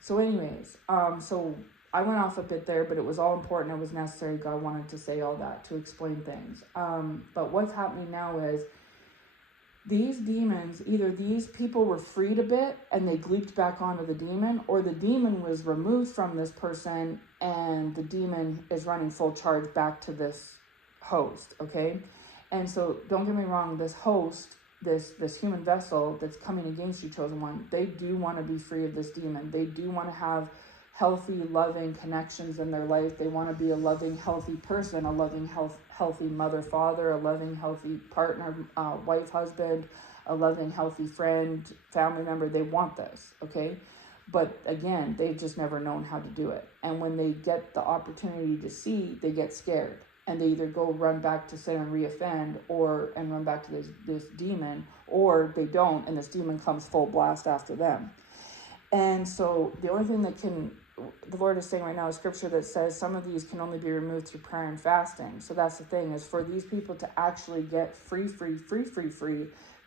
So anyways, so I went off a bit there, but it was all important. It was necessary. God wanted to say all that to explain things. But what's happening now is these demons, either these people were freed a bit and they gleeped back onto the demon, or the demon was removed from this person and the demon is running full charge back to this host, okay? And so don't get me wrong, this host, this human vessel that's coming against you, chosen one, they do want to be free of this demon. They do want to have healthy, loving connections in their life. They want to be a loving, healthy person, a loving, healthy mother, father, a loving, healthy partner, wife, husband, a loving, healthy friend, family member. They want this, okay? But again, they've just never known how to do it. And when they get the opportunity to see, they get scared. And they either go run back to sin and reoffend, and run back to this demon, or they don't, and this demon comes full blast after them. And so the only thing the Lord is saying right now is scripture that says some of these can only be removed through prayer and fasting. So that's the thing, is for these people to actually get free,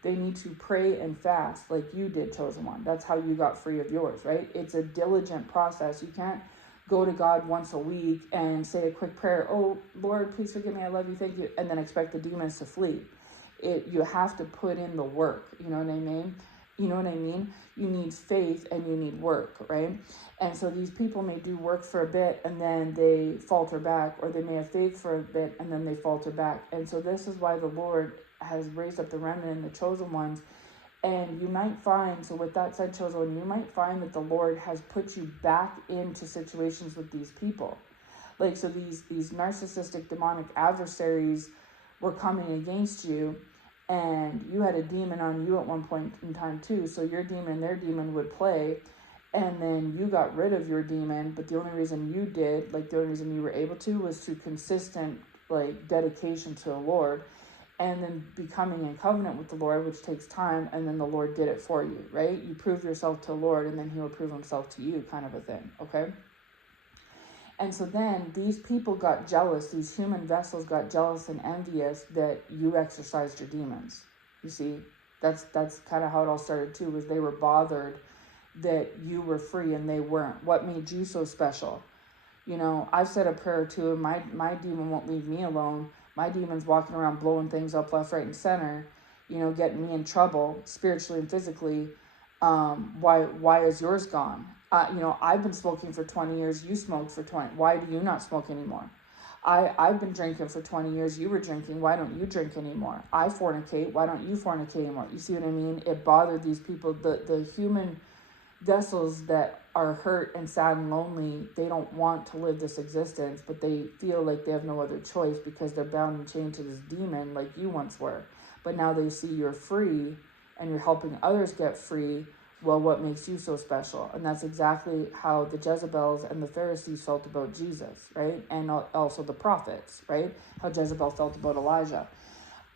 they need to pray and fast like you did, chosen one. That's how you got free of yours, right? It's a diligent process. You can't go to God once a week and say a quick prayer, oh, Lord, please forgive me, I love you, thank you, and then expect the demons to flee. You have to put in the work, you know what I mean? You need faith and you need work, right? And so these people may do work for a bit and then they falter back, or they may have faith for a bit and then they falter back. And so this is why the Lord has raised up the remnant and the chosen ones. And you might find, so with that said, chosen one, you might find that the Lord has put you back into situations with these people. Like, so these narcissistic demonic adversaries were coming against you, and you had a demon on you at one point in time too. So your demon, their demon would play, and then you got rid of your demon. But the only reason you were able to, was through consistent dedication to the Lord, and then becoming in covenant with the Lord, which takes time, and then the Lord did it for you, right? You prove yourself to the Lord, and then he will prove himself to you, kind of a thing, okay? And so then these people got jealous, these human vessels got jealous and envious that you exorcised your demons. You see, that's kind of how it all started too, was they were bothered that you were free and they weren't. What made you so special? You know, I've said a prayer too, and my demon won't leave me alone. My demon's walking around blowing things up left, right, and center, you know, getting me in trouble spiritually and physically. Why is yours gone? You know, I've been smoking for 20 years. You smoked for 20. Why do you not smoke anymore? I've been drinking for 20 years. You were drinking. Why don't you drink anymore? I fornicate. Why don't you fornicate anymore? You see what I mean? It bothered these people. The human vessels that are hurt and sad and lonely, they don't want to live this existence, but they feel like they have no other choice because they're bound and chained to this demon like you once were. But now they see you're free and you're helping others get free. Well, what makes you so special? And that's exactly how the Jezebels and the Pharisees felt about Jesus, right? And also the prophets, right? How Jezebel felt about Elijah.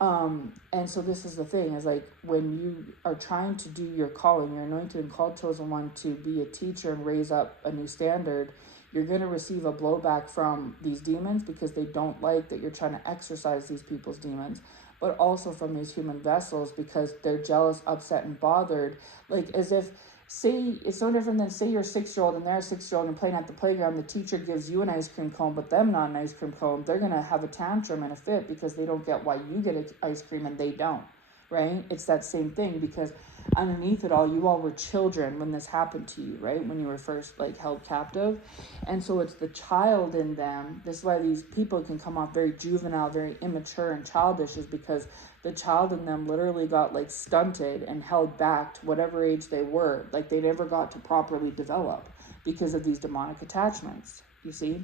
And so this is the thing, is like when you are trying to do your calling, you're anointed and called, chosen one, to be a teacher and raise up a new standard, you're going to receive a blowback from these demons because they don't like that you're trying to exorcise these people's demons, but also from these human vessels because they're jealous, upset, and bothered. Like, as if, say, it's no different than, say you're a 6-year-old and they're a 6-year-old and playing at the playground, the teacher gives you an ice cream cone, but them not an ice cream cone. They're going to have a tantrum and a fit because they don't get why you get an ice cream and they don't, right? It's that same thing, because underneath it all, you all were children when this happened to you, right? When you were first, like, held captive. And so it's the child in them. This is why these people can come off very juvenile, very immature and childish, is because the child in them literally got, like, stunted and held back to whatever age they were. Like, they never got to properly develop because of these demonic attachments, you see?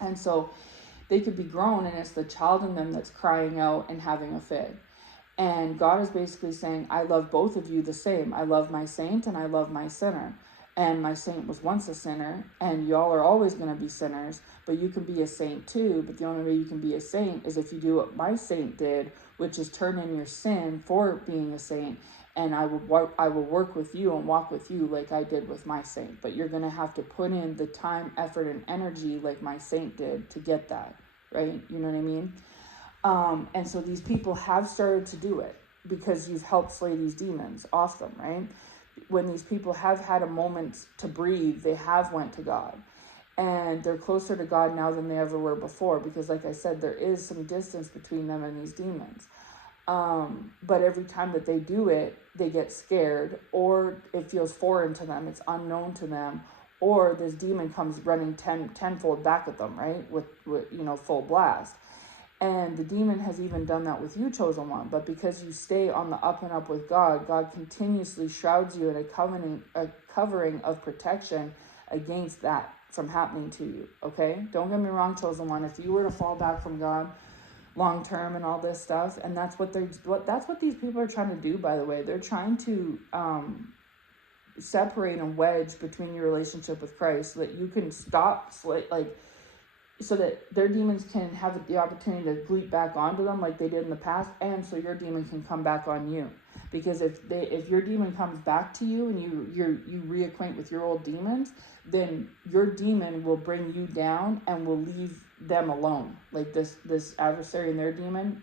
And so they could be grown, and it's the child in them that's crying out and having a fit. And God is basically saying, I love both of you the same. I love my saint and I love my sinner. And my saint was once a sinner, and y'all are always going to be sinners, but you can be a saint too. But the only way you can be a saint is if you do what my saint did, which is turn in your sin for being a saint. And I will work with you and walk with you like I did with my saint. But you're going to have to put in the time, effort, and energy like my saint did to get that, right? You know what I mean? And so these people have started to do it because you've helped slay these demons off them, right? When these people have had a moment to breathe, they have went to God. And they're closer to God now than they ever were before because, like I said, there is some distance between them and these demons. But every time that they do it, they get scared, or it feels foreign to them, it's unknown to them, or this demon comes running tenfold back at them, right? With full blast. And the demon has even done that with you, chosen one. But because you stay on the up and up with God, God continuously shrouds you in a covering of protection against that from happening to you. Okay? Don't get me wrong, chosen one. If you were to fall back from God long term and all this stuff, and that's what these people are trying to do, by the way. They're trying to separate and wedge between your relationship with Christ so that you can stop so that their demons can have the opportunity to leap back onto them like they did in the past, and so your demon can come back on you. Because if your demon comes back to you and you reacquaint with your old demons, then your demon will bring you down and will leave them alone. Like this adversary and their demon,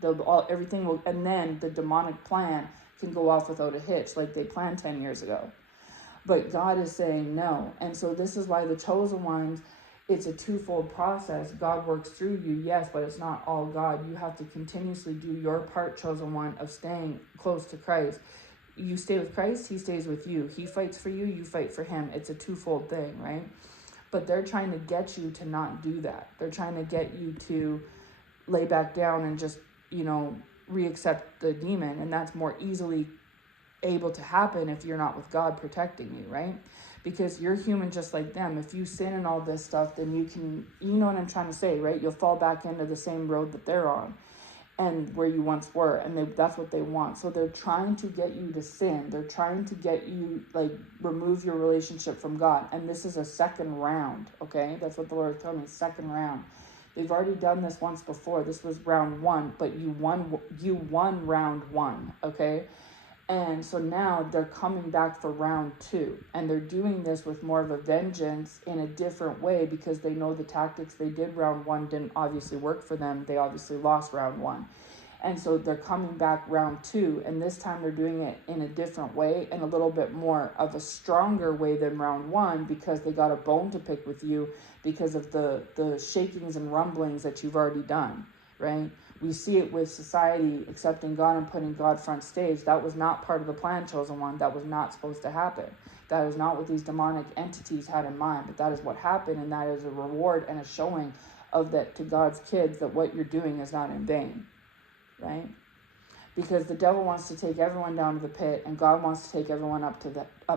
everything will, and then the demonic plan can go off without a hitch, like they planned 10 years ago. But God is saying no, and so this is why the chosen ones. It's a twofold process. God works through you, yes, but it's not all God. You have to continuously do your part, chosen one, of staying close to Christ. You stay with Christ, he stays with you. He fights for you, you fight for him. It's a twofold thing, right? But they're trying to get you to not do that. They're trying to get you to lay back down and just, re-accept the demon. And that's more easily able to happen if you're not with God protecting you, right? Because you're human just like them. If you sin and all this stuff, then you can, you know what I'm trying to say, right? You'll fall back into the same road that they're on and where you once were. And that's what they want. So they're trying to get you to sin. They're trying to get you, remove your relationship from God. And this is a second round, okay? That's what the Lord told me, second round. They've already done this once before. This was round 1, but you won round 1, okay? And so now they're coming back for round 2, and they're doing this with more of a vengeance in a different way because they know the tactics they did round 1 didn't obviously work for them. They obviously lost round 1. And so they're coming back round 2, and this time they're doing it in a different way and a little bit more of a stronger way than round 1 because they got a bone to pick with you because of the shakings and rumblings that you've already done, right? We see it with society accepting God and putting God front stage. That was not part of the plan, chosen one. That was not supposed to happen. That is not what these demonic entities had in mind, but that is what happened, and that is a reward and a showing of that to God's kids that what you're doing is not in vain, right? Because the devil wants to take everyone down to the pit, and God wants to take everyone up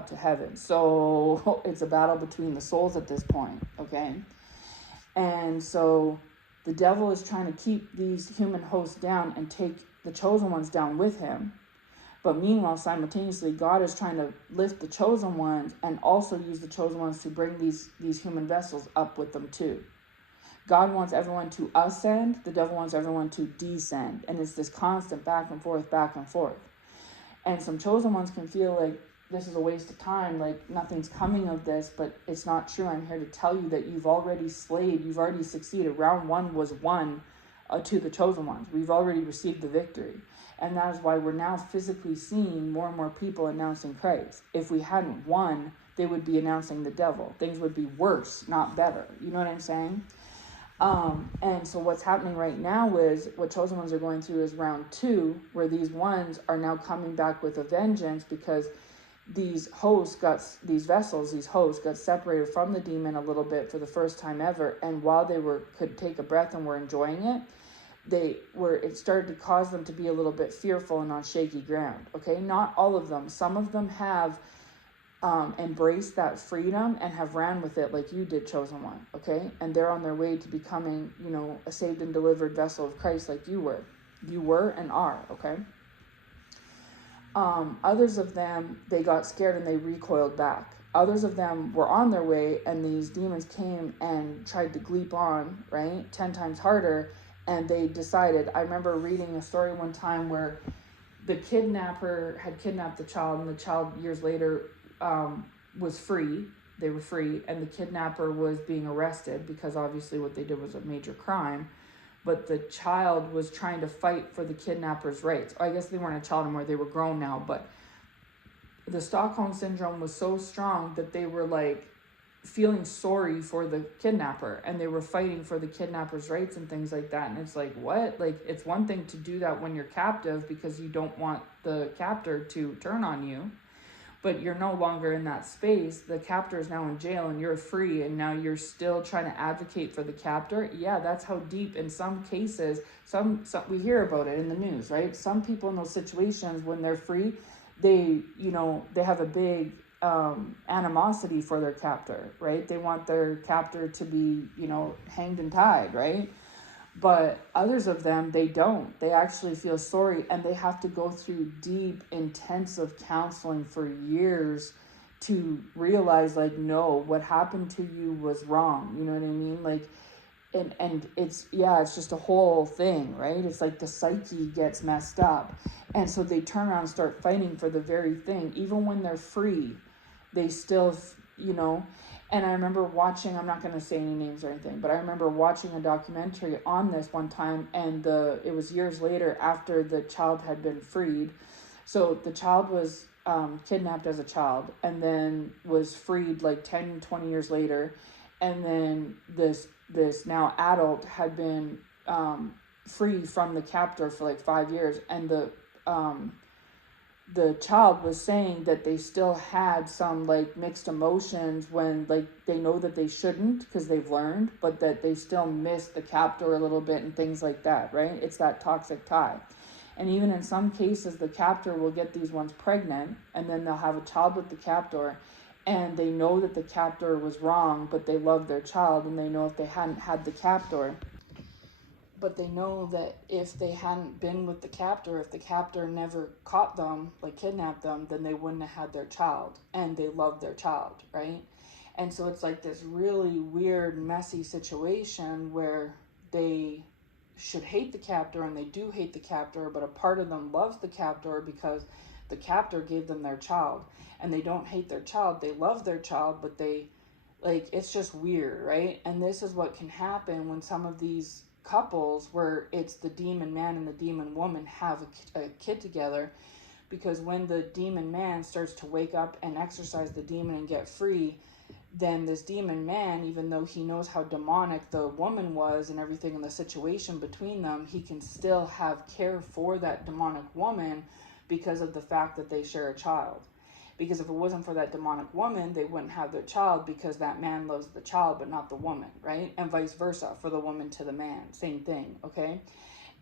to heaven. So it's a battle between the souls at this point, okay? And so the devil is trying to keep these human hosts down and take the chosen ones down with him. But meanwhile, simultaneously, God is trying to lift the chosen ones and also use the chosen ones to bring these human vessels up with them too. God wants everyone to ascend. The devil wants everyone to descend. And it's this constant back and forth, back and forth. And some chosen ones can feel like this is a waste of time, like nothing's coming of this, but it's not true. I'm here to tell you that you've already slayed, you've already succeeded. Round one was won to the chosen ones. We've already received the victory. And that is why we're now physically seeing more and more people announcing Christ. If we hadn't won, they would be announcing the devil. Things would be worse, not better. You know what I'm saying? And so what's happening right now is what chosen ones are going through is round two, where these ones are now coming back with a vengeance, because these hosts got separated from the demon a little bit for the first time ever. And while they could take a breath and were enjoying it, it started to cause them to be a little bit fearful and on shaky ground. Okay, not all of them. Some of them have embraced that freedom and have ran with it, like you did, chosen one. Okay, and they're on their way to becoming, a saved and delivered vessel of Christ, like you were and are. Okay. Others of them, they got scared and they recoiled back. Others of them were on their way, and these demons came and tried to gleep on, right, 10 times harder. And they decided, I remember reading a story one time where the kidnapper had kidnapped the child, and the child years later was free. They were free, and the kidnapper was being arrested because obviously what they did was a major crime. But the child was trying to fight for the kidnapper's rights. I guess they weren't a child anymore, they were grown now, but the Stockholm Syndrome was so strong that they were like feeling sorry for the kidnapper, and they were fighting for the kidnapper's rights and things like that. And it's like, what? Like, it's one thing to do that when you're captive because you don't want the captor to turn on you, but you're no longer in that space. The captor is now in jail and you're free, and now you're still trying to advocate for the captor. Yeah, that's how deep, in some cases, some we hear about it in the news, right? Some people in those situations, when they're free, they have a big animosity for their captor, right? They want their captor to be, hanged and tied, right? But others of them, they don't. They actually feel sorry, and they have to go through deep, intensive counseling for years to realize, like, no, what happened to you was wrong. You know what I mean? Like, and it's just a whole thing, right? It's like the psyche gets messed up. And so they turn around and start fighting for the very thing. Even when they're free, they still, and I remember watching, I'm not going to say any names or anything, but I remember watching a documentary on this one time, and it was years later after the child had been freed. So the child was kidnapped as a child, and then was freed like 10, 20 years later. And then this now adult had been free from the captor for like 5 years, and the child was saying that they still had some like mixed emotions when, like, they know that they shouldn't because they've learned, but that they still miss the captor a little bit and things like that, right? It's that toxic tie. And even in some cases, the captor will get these ones pregnant, and then they'll have a child with the captor, and they know that the captor was wrong, but they love their child, and they know if they hadn't had the captor, but they know that if they hadn't been with the captor, if the captor never caught them, like kidnapped them, then they wouldn't have had their child, and they love their child, right? And so it's like this really weird, messy situation where they should hate the captor, and they do hate the captor, but a part of them loves the captor because the captor gave them their child. And they don't hate their child, they love their child, but it's just weird, right? And this is what can happen when some of these couples, where it's the demon man and the demon woman, have a kid together, because when the demon man starts to wake up and exorcise the demon and get free, then this demon man, even though he knows how demonic the woman was and everything in the situation between them, he can still have care for that demonic woman because of the fact that they share a child. Because if it wasn't for that demonic woman, they wouldn't have their child, because that man loves the child but not the woman, right? And vice versa, for the woman to the man, same thing, okay?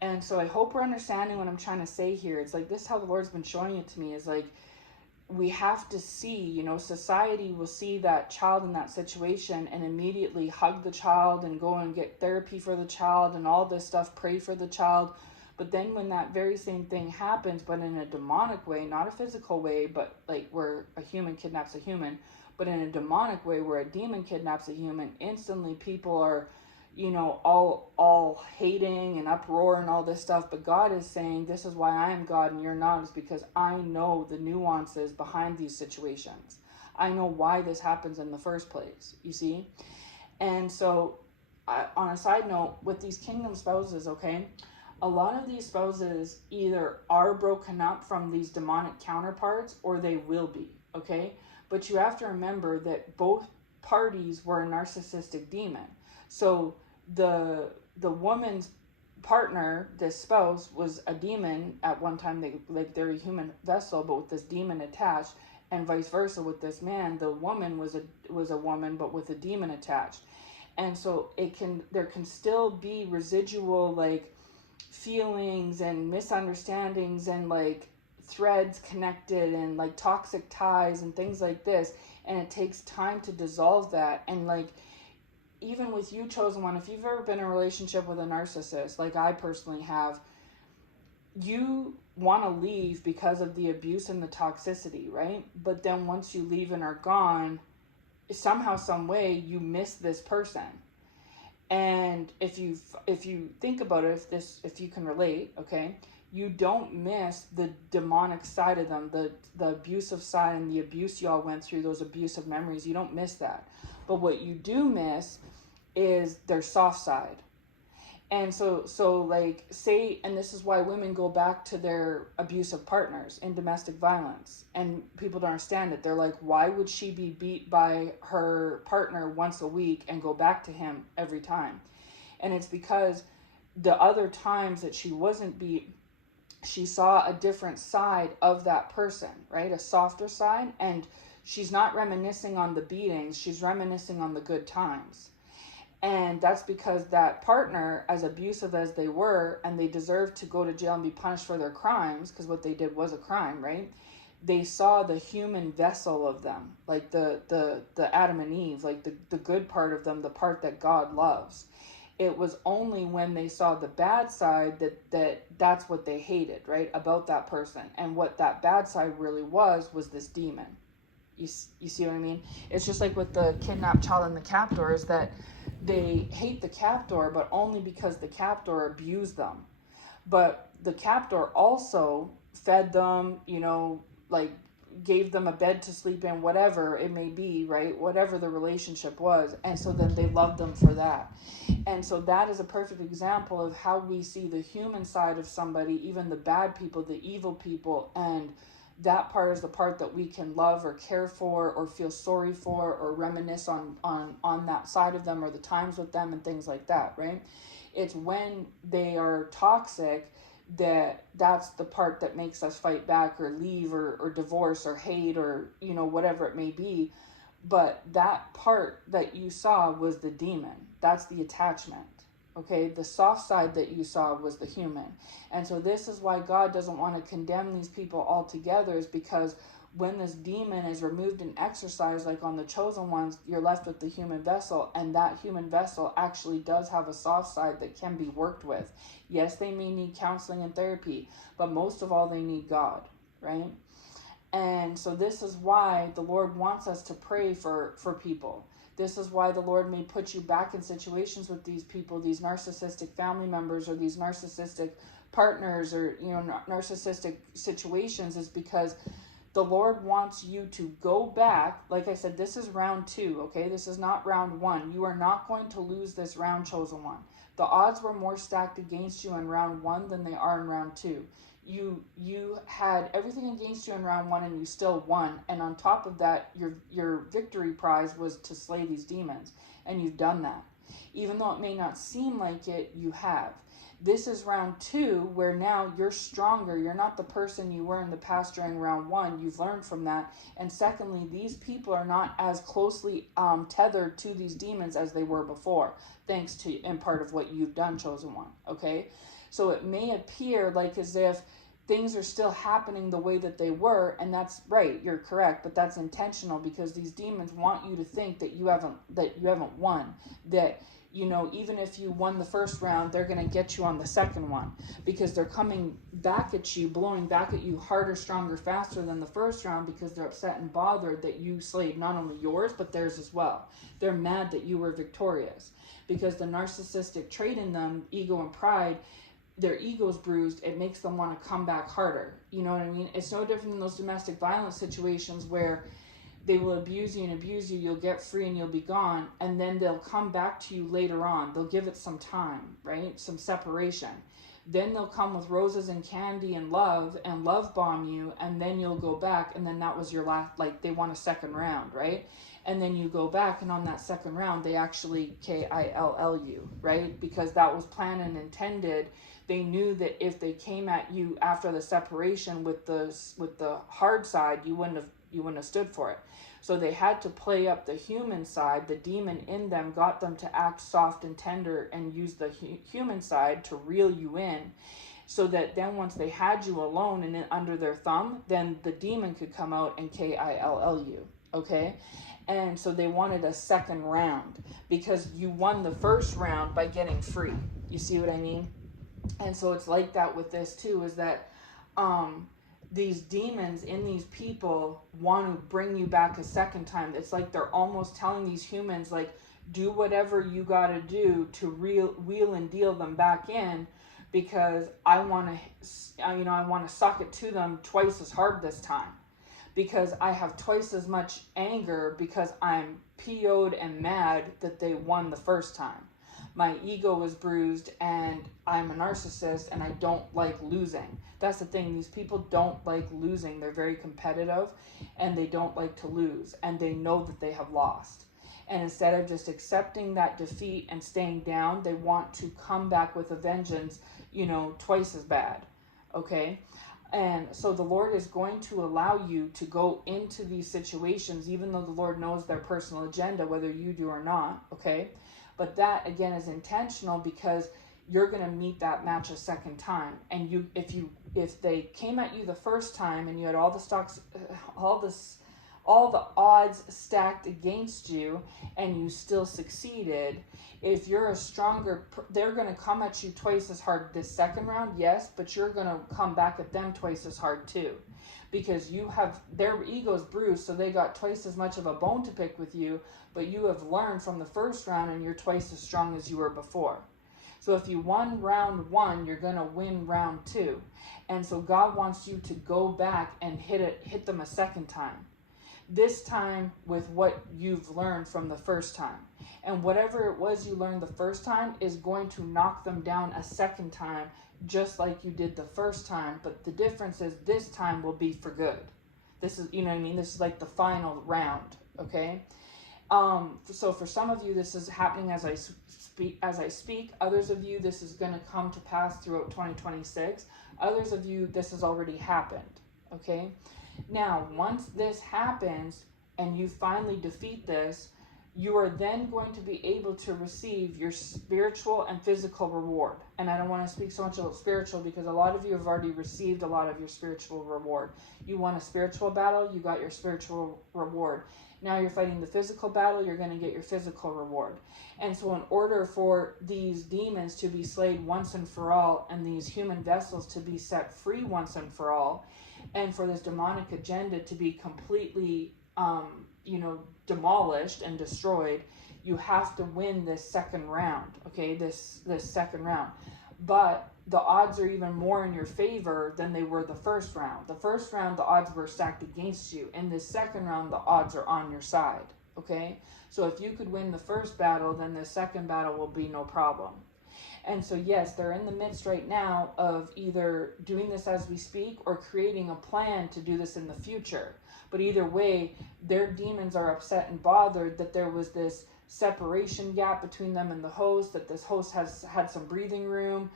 And so I hope we're understanding what I'm trying to say here. It's like, this is how the Lord's been showing it to me, is like, we have to see, society will see that child in that situation and immediately hug the child and go and get therapy for the child and all this stuff, pray for the child. But then when that very same thing happens, but in a demonic way, not a physical way, but like where a human kidnaps a human, but in a demonic way where a demon kidnaps a human, instantly people are, all hating and uproar and all this stuff. But God is saying, this is why I am God and you're not, is because I know the nuances behind these situations. I know why this happens in the first place, you see? And so, on a side note, with these kingdom spouses, okay, a lot of these spouses either are broken up from these demonic counterparts or they will be, okay? But you have to remember that both parties were a narcissistic demon. So the woman's partner, this spouse, was a demon at one time. They're a human vessel, but with this demon attached, and vice versa with this man. The woman was a woman, but with a demon attached. And so there can still be residual like feelings and misunderstandings and like threads connected and like toxic ties and things like this, and it takes time to dissolve that. And like, even with you, chosen one, if you've ever been in a relationship with a narcissist, like I personally have, you want to leave because of the abuse and the toxicity, right? But then once you leave and are gone, somehow, some way, you miss this person. And if you think about it, if you can relate, okay, you don't miss the demonic side of them, the abusive side and the abuse y'all went through, those abusive memories. You don't miss that. But what you do miss is their soft side. And so like, say, and this is why women go back to their abusive partners in domestic violence, and people don't understand it. They're like, why would she be beat by her partner once a week and go back to him every time? And it's because the other times that she wasn't beat, she saw a different side of that person, right? A softer side. And she's not reminiscing on the beatings, she's reminiscing on the good times. And that's because that partner, as abusive as they were, and they deserved to go to jail and be punished for their crimes, because what they did was a crime, right? They saw the human vessel of them, like the Adam and Eve, like the good part of them, the part that God loves. It was only when they saw the bad side that's what they hated, right, about that person. And what that bad side really was this demon. You see what I mean? It's just like with the kidnapped child and the captors, that they hate the captor, but only because the captor abused them. But the captor also fed them, like gave them a bed to sleep in, whatever it may be, right? Whatever the relationship was. And so then they loved them for that. And so that is a perfect example of how we see the human side of somebody, even the bad people, the evil people, and that part is the part that we can love or care for or feel sorry for or reminisce on that side of them, or the times with them and things like that, right? It's when they are toxic that's the part that makes us fight back or leave or divorce or hate or whatever it may be. But that part that you saw was the demon. That's the attachment. Okay, the soft side that you saw was the human. And so this is why God doesn't want to condemn these people altogether, is because when this demon is removed and exorcised, like on the chosen ones, you're left with the human vessel, and that human vessel actually does have a soft side that can be worked with. Yes, they may need counseling and therapy, but most of all, they need God, right? And so this is why the Lord wants us to pray for people. This is why the Lord may put you back in situations with these people, these narcissistic family members, or these narcissistic partners, or narcissistic situations, is because the Lord wants you to go back. Like I said, this is round 2, okay? This is not round 1. You are not going to lose this round, chosen one. The odds were more stacked against you in round 1 than they are in round 2. You had everything against you in round 1 and you still won. And on top of that, your victory prize was to slay these demons. And you've done that. Even though it may not seem like it, you have. This is round 2, where now you're stronger. You're not the person you were in the past during round 1. You've learned from that. And secondly, these people are not as closely tethered to these demons as they were before, thanks to, in part, of what you've done, chosen one. Okay? So it may appear like as if things are still happening the way that they were, and that's right, you're correct, but that's intentional, because these demons want you to think that you haven't won, that you know, even if you won the first round, they're going to get you on the second one, because they're coming back at you, blowing back at you harder, stronger, faster than the first round, because they're upset and bothered that you slayed not only yours, but theirs as well. They're mad that you were victorious, because the narcissistic trait in them, ego and pride, their ego's bruised, it makes them want to come back harder. You know what I mean? It's no different than those domestic violence situations where they will abuse you and abuse you, you'll get free and you'll be gone, and then they'll come back to you later on. They'll give it some time, right? Some separation. Then they'll come with roses and candy and love bomb you, and then you'll go back, and then that was your last, like, they want a second round, right? And then you go back, and on that second round, they actually kill you, right? Because that was planned and intended. They knew that if they came at you after the separation with the hard side, you wouldn't have stood for it. So they had to play up the human side. The demon in them got them to act soft and tender and use the human side to reel you in, so that then once they had you alone and under their thumb, then the demon could come out and kill you, okay? And so they wanted a second round, because you won the first round by getting free. You see what I mean? And so it's like that with this too, is that these demons in these people want to bring you back a second time. It's like they're almost telling these humans, like, do whatever you got to do to wheel and deal them back in, because I want to suck it to them twice as hard this time, because I have twice as much anger, because I'm PO'd and mad that they won the first time. My ego is bruised, and I'm a narcissist, and I don't like losing. That's the thing. These people don't like losing. They're very competitive, and they don't like to lose, and they know that they have lost. And instead of just accepting that defeat and staying down, they want to come back with a vengeance, twice as bad. Okay? And so the Lord is going to allow you to go into these situations, even though the Lord knows their personal agenda, whether you do or not. Okay? But that, again, is intentional, because you're going to meet that match a second time. And if they came at you the first time and you had all the odds stacked against you, and you still succeeded, if you're a stronger, they're going to come at you twice as hard this second round, yes, but you're going to come back at them twice as hard too, because you have their egos bruised, so they got twice as much of a bone to pick with you, but you have learned from the first round, and you're twice as strong as you were before. So if you won round one, you're going to win round two. And so God wants you to go back and hit them a second time. This time with what you've learned from the first time. And whatever it was you learned the first time is going to knock them down a second time, just like you did the first time. But the difference is this time will be for good. This is, this is like the final round, okay? So for some of you, this is happening as I speak. Others of you, this is going to come to pass throughout 2026. Others of you, this has already happened, okay? Now, once this happens and you finally defeat this, you are then going to be able to receive your spiritual and physical reward. And I don't want to speak so much about spiritual, because a lot of you have already received a lot of your spiritual reward. You won a spiritual battle, you got your spiritual reward. Now you're fighting the physical battle, you're going to get your physical reward. And so in order for these demons to be slayed once and for all, and these human vessels to be set free once and for all, and for this demonic agenda to be completely, demolished and destroyed, you have to win this second round, okay, this second round. But the odds are even more in your favor than they were the first round. The first round, the odds were stacked against you. In this second round, the odds are on your side, okay? So if you could win the first battle, then the second battle will be no problem. And so, yes, they're in the midst right now of either doing this as we speak or creating a plan to do this in the future. But either way, their demons are upset and bothered that there was this separation gap between them and the host, that this host has had some breathing room,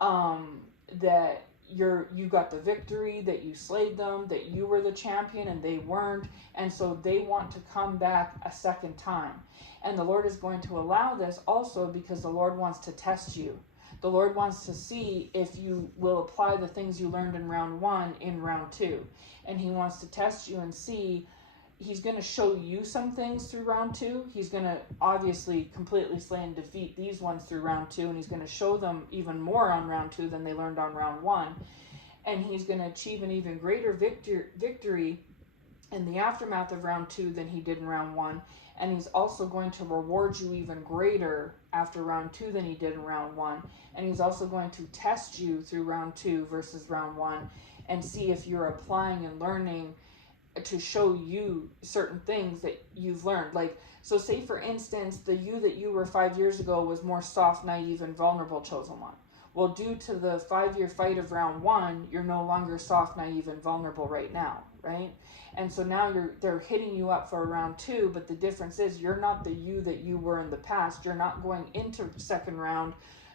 that you got the victory, that you slayed them, that you were the champion and they weren't. And so they want to come back a second time. And the Lord is going to allow this also because the Lord wants to test you. The Lord wants to see if you will apply the things you learned in round one in round two. And he wants to test you and see, he's going to show you some things through round 2. He's going to obviously completely slay and defeat these ones through round 2, and he's going to show them even more on round 2 than they learned on round 1. And he's going to achieve an even greater victory in the aftermath of round 2 than he did in round 1. And he's also going to reward you even greater after round 2 than he did in round 1. And he's also going to test you through round 2 versus round 1 and see if you're applying and learning to show you certain things that you've learned. Like, so say for instance, the you that you were 5 years ago was more soft, naive, and vulnerable, chosen one. Well, due to the 5-year fight of round 1, you're no longer soft, naive, and vulnerable right now, right? And so now they're hitting you up for round 2, but the difference is you're not the you that you were in the past. You're not going into second round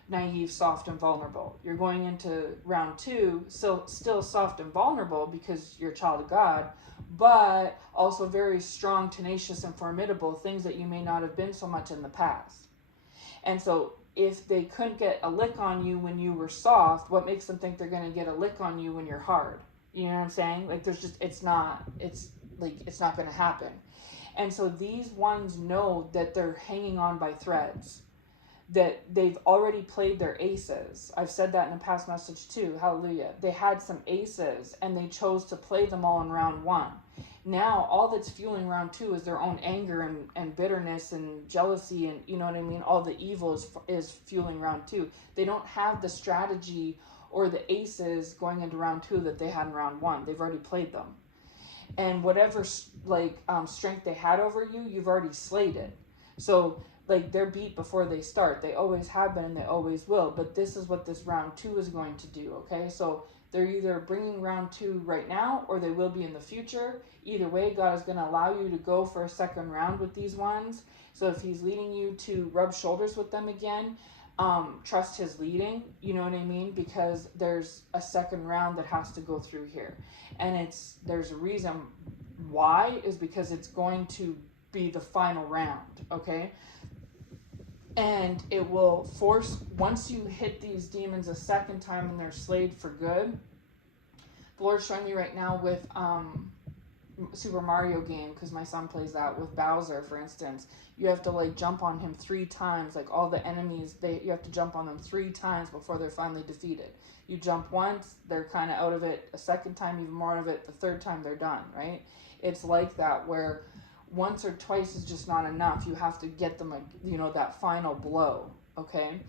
naive, soft, and vulnerable. You're going into round 2 still soft and vulnerable because you're a child of God, but also very strong, tenacious, and formidable, things that you may not have been so much in the past. And so if they couldn't get a lick on you when you were soft, what makes them think they're going to get a lick on you when you're hard? You know what I'm saying? Like, it's not going to happen. And so these ones know that they're hanging on by threads, that they've already played their aces. I've said that in a past message too. Hallelujah. They had some aces and they chose to play them all in round 1. Now all that's fueling round 2 is their own anger and bitterness and jealousy, and you know what I mean? All the evil is fueling round 2. They don't have the strategy or the aces going into round 2 that they had in round 1. They've already played them. And whatever strength they had over you, you've already slayed it. So like, they're beat before they start. They always have been and they always will. But this is what this round 2 is going to do, okay? So they're either bringing round 2 right now or they will be in the future. Either way, God is going to allow you to go for a second round with these ones. So if he's leading you to rub shoulders with them again, trust his leading, you know what I mean? Because there's a second round that has to go through here. And there's a reason why, is because it's going to be the final round, okay? And it will force, once you hit these demons a second time and they're slayed for good, the Lord's showing me right now with Super Mario game, because my son plays that with Bowser, for instance. You have to like jump on him 3 times, like all the enemies, you have to jump on them 3 times before they're finally defeated. You jump once, they're kind of out of it. A second time, even more out of it. The third time, they're done, right? It's like that, where once or twice is just not enough. You have to get them, that final blow, okay?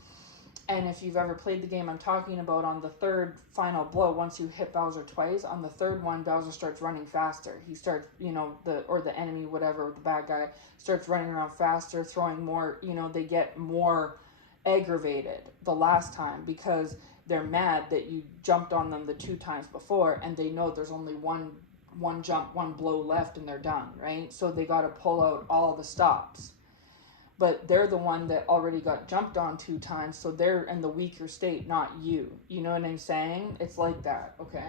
And if you've ever played the game I'm talking about, on the third final blow, once you hit Bowser twice, on the third one, Bowser starts running faster. He starts, the enemy, whatever, the bad guy, starts running around faster, throwing more, they get more aggravated the last time because they're mad that you jumped on them the 2 times before, and they know there's only one jump, one blow left, and they're done, right? So they got to pull out all the stops. But they're the one that already got jumped on 2 times, so they're in the weaker state, not you. You know what I'm saying? It's like that, okay?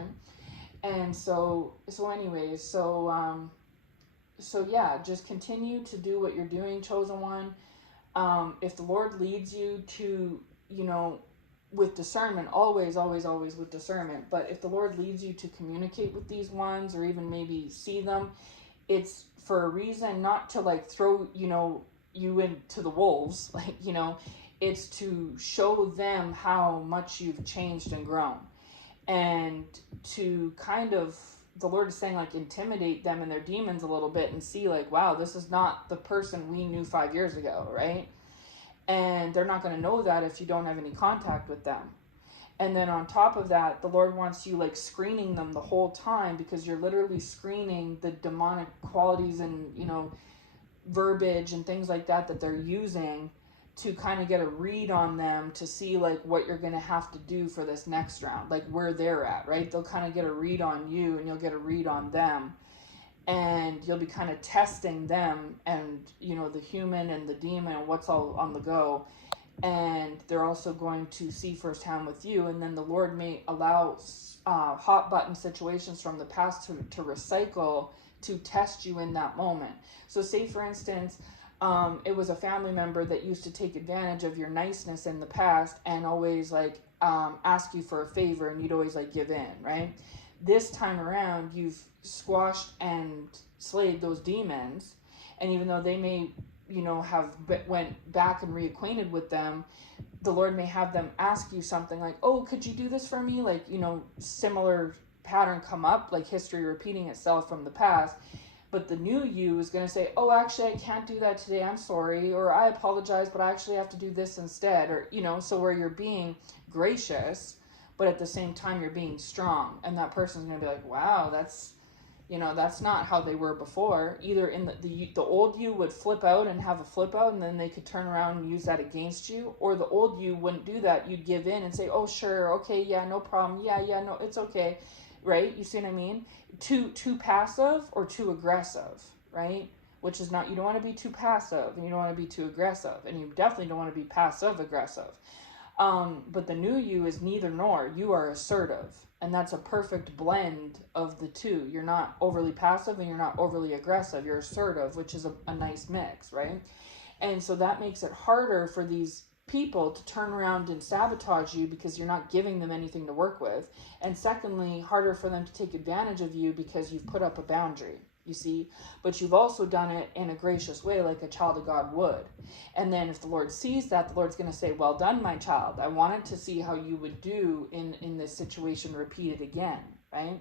And so yeah, just continue to do what you're doing, chosen one. If the Lord leads you to, with discernment, always with discernment, but if the Lord leads you to communicate with these ones or even maybe see them, it's for a reason, not to like throw, you into the wolves, it's to show them how much you've changed and grown, and to kind of, the Lord is saying, like, intimidate them and their demons a little bit and see, like, wow, this is not the person we knew 5 years ago, right? And they're not going to know that if you don't have any contact with them. And then on top of that, the Lord wants you like screening them the whole time, because you're literally screening the demonic qualities and, verbiage and things like that they're using to kind of get a read on them, to see like what you're going to have to do for this next round, like where they're at, right? They'll kind of get a read on you and you'll get a read on them, and you'll be kind of testing them and, the human and the demon and what's all on the go. And they're also going to see firsthand with you. And then the Lord may allow hot button situations from the past to recycle, to test you in that moment. So say, for instance, it was a family member that used to take advantage of your niceness in the past and always like ask you for a favor, and you'd always like give in, right? this time around, you've squashed and slayed those demons. And even though they may, have went back and reacquainted with them, the Lord may have them ask you something like, oh, could you do this for me? Like, similar pattern come up, like history repeating itself from the past. But the new you is going to say, oh, actually, I can't do that today. I'm sorry. Or I apologize, but I actually have to do this instead. Or, so where you're being gracious, but at the same time, you're being strong. And that person's going to be like, wow, that's not how they were before. Either in the old you would flip out and have a flip out, and then they could turn around and use that against you. Or the old you wouldn't do that. You'd give in and say, oh, sure, okay, yeah, no problem. Yeah, no, it's okay. Right? You see what I mean? Too passive or too aggressive, right? Which is not, you don't want to be too passive and you don't want to be too aggressive, and you definitely don't want to be passive aggressive. But the new you is neither nor. You are assertive, and that's a perfect blend of the two. You're not overly passive and you're not overly aggressive. You're assertive, which is a nice mix, right? And so that makes it harder for these people to turn around and sabotage you because you're not giving them anything to work with. And secondly, harder for them to take advantage of you because you've put up a boundary, you see. But you've also done it in a gracious way, like a child of God would. And then if the Lord sees that, the Lord's going to say, well done, my child. I wanted to see how you would do in this situation repeated again, right?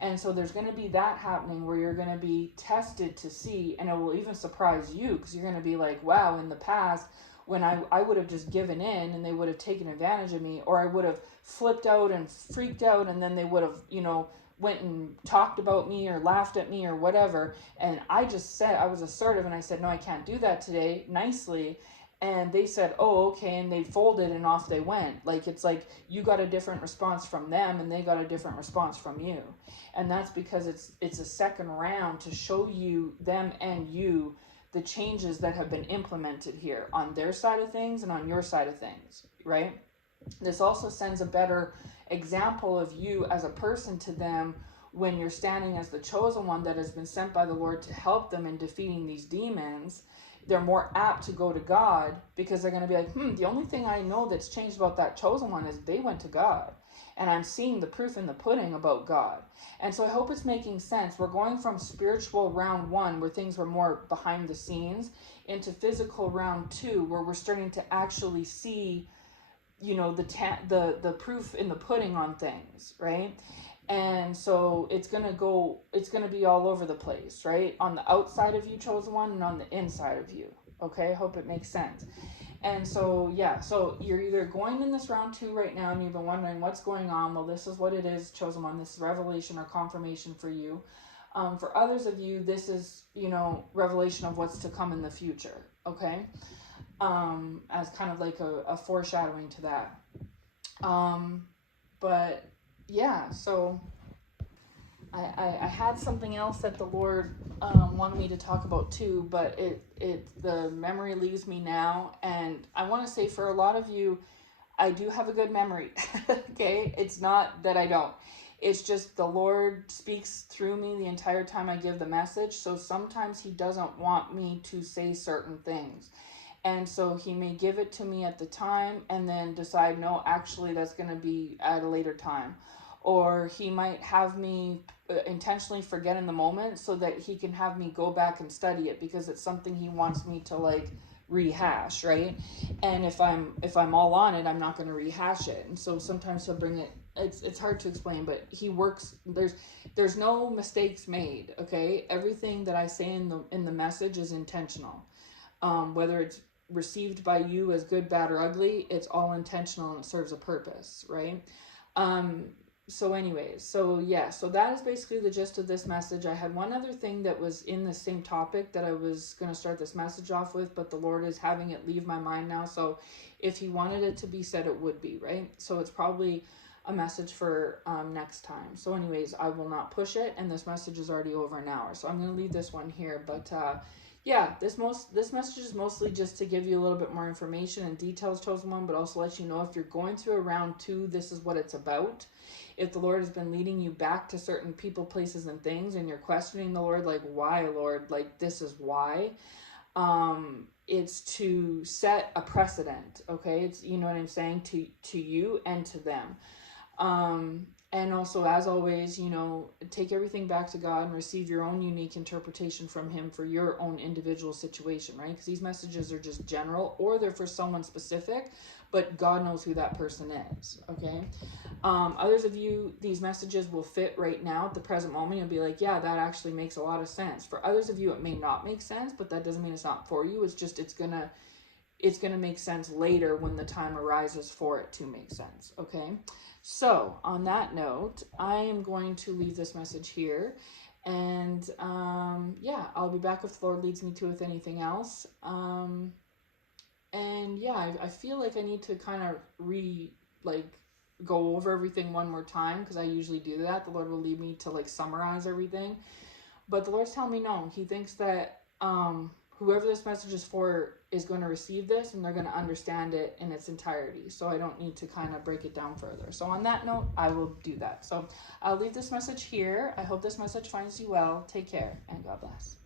And so there's going to be that happening where you're going to be tested to see, and it will even surprise you because you're going to be like, wow, in the past, when I would have just given in and they would have taken advantage of me, or I would have flipped out and freaked out, and then they would have, went and talked about me or laughed at me or whatever. And I just said, I was assertive and I said, no, I can't do that today, nicely. And they said, oh, okay. And they folded and off they went. Like, it's like you got a different response from them and they got a different response from you. And that's because it's a second round to show you, them and you, the changes that have been implemented here on their side of things and on your side of things, right? This also sends a better example of you as a person to them when you're standing as the chosen one that has been sent by the Lord to help them in defeating these demons. They're more apt to go to God because they're going to be like, the only thing I know that's changed about that chosen one is they went to God. And I'm seeing the proof in the pudding about God. And so I hope it's making sense. We're going from spiritual round 1, where things were more behind the scenes, into physical round 2, where we're starting to actually see, the proof in the pudding on things, right? And so it's going to be all over the place, right? On the outside of you, chosen one, and on the inside of you. Okay, I hope it makes sense. And so, yeah, so you're either going in this round 2 right now and you've been wondering what's going on. Well, this is what it is, chosen one. This is revelation or confirmation for you. For others of you, this is, revelation of what's to come in the future, okay? As kind of like a foreshadowing to that. But, yeah, so I had something else that the Lord wanted me to talk about too, but the memory leaves me now. And I want to say, for a lot of you, I do have a good memory. Okay, it's not that I don't. It's just the Lord speaks through me the entire time I give the message. So sometimes He doesn't want me to say certain things. And so He may give it to me at the time and then decide, no, actually that's going to be at a later time. Or He might have me intentionally forget in the moment so that He can have me go back and study it because it's something He wants me to like rehash, right? And if I'm all on it, I'm not going to rehash it. And so sometimes He'll bring it. It's hard to explain, but He works. There's no mistakes made. Okay, everything that I say in the message is intentional. Whether it's received by you as good, bad, or ugly, it's all intentional and it serves a purpose, right? So anyways, so that is basically the gist of this message. I had one other thing that was in the same topic that I was going to start this message off with, but the Lord is having it leave my mind now. So if He wanted it to be said, it would be, right? So it's probably a message for next time. So anyways, I will not push it, and this message is already over an hour. So I'm going to leave this one here, but this message is mostly just to give you a little bit more information and details, chosen one, but also let you know if you're going through a round 2, this is what it's about. If the Lord has been leading you back to certain people, places, and things, and you're questioning the Lord, like, why, Lord? Like, this is why. It's to set a precedent, okay? It's, you know what I'm saying, to you and to them. And also, as always, you know, take everything back to God and receive your own unique interpretation from Him for your own individual situation, right? Because these messages are just general, or they're for someone specific, but God knows who that person is, okay? Others of you, these messages will fit right now at the present moment. You'll be like, yeah, that actually makes a lot of sense. For others of you, it may not make sense, but that doesn't mean it's not for you. It's just, it's gonna make sense later when the time arises for it to make sense, okay? So on that note, I am going to leave this message here, and yeah, I'll be back if the Lord leads me to with anything else. And yeah, I feel like I need to kind of go over everything one more time, because I usually do that. The Lord will lead me to like summarize everything, but the Lord's telling me no. He thinks that whoever this message is for is going to receive this, and they're going to understand it in its entirety. So I don't need to kind of break it down further. So on that note, I will do that. So I'll leave this message here. I hope this message finds you well. Take care, and God bless.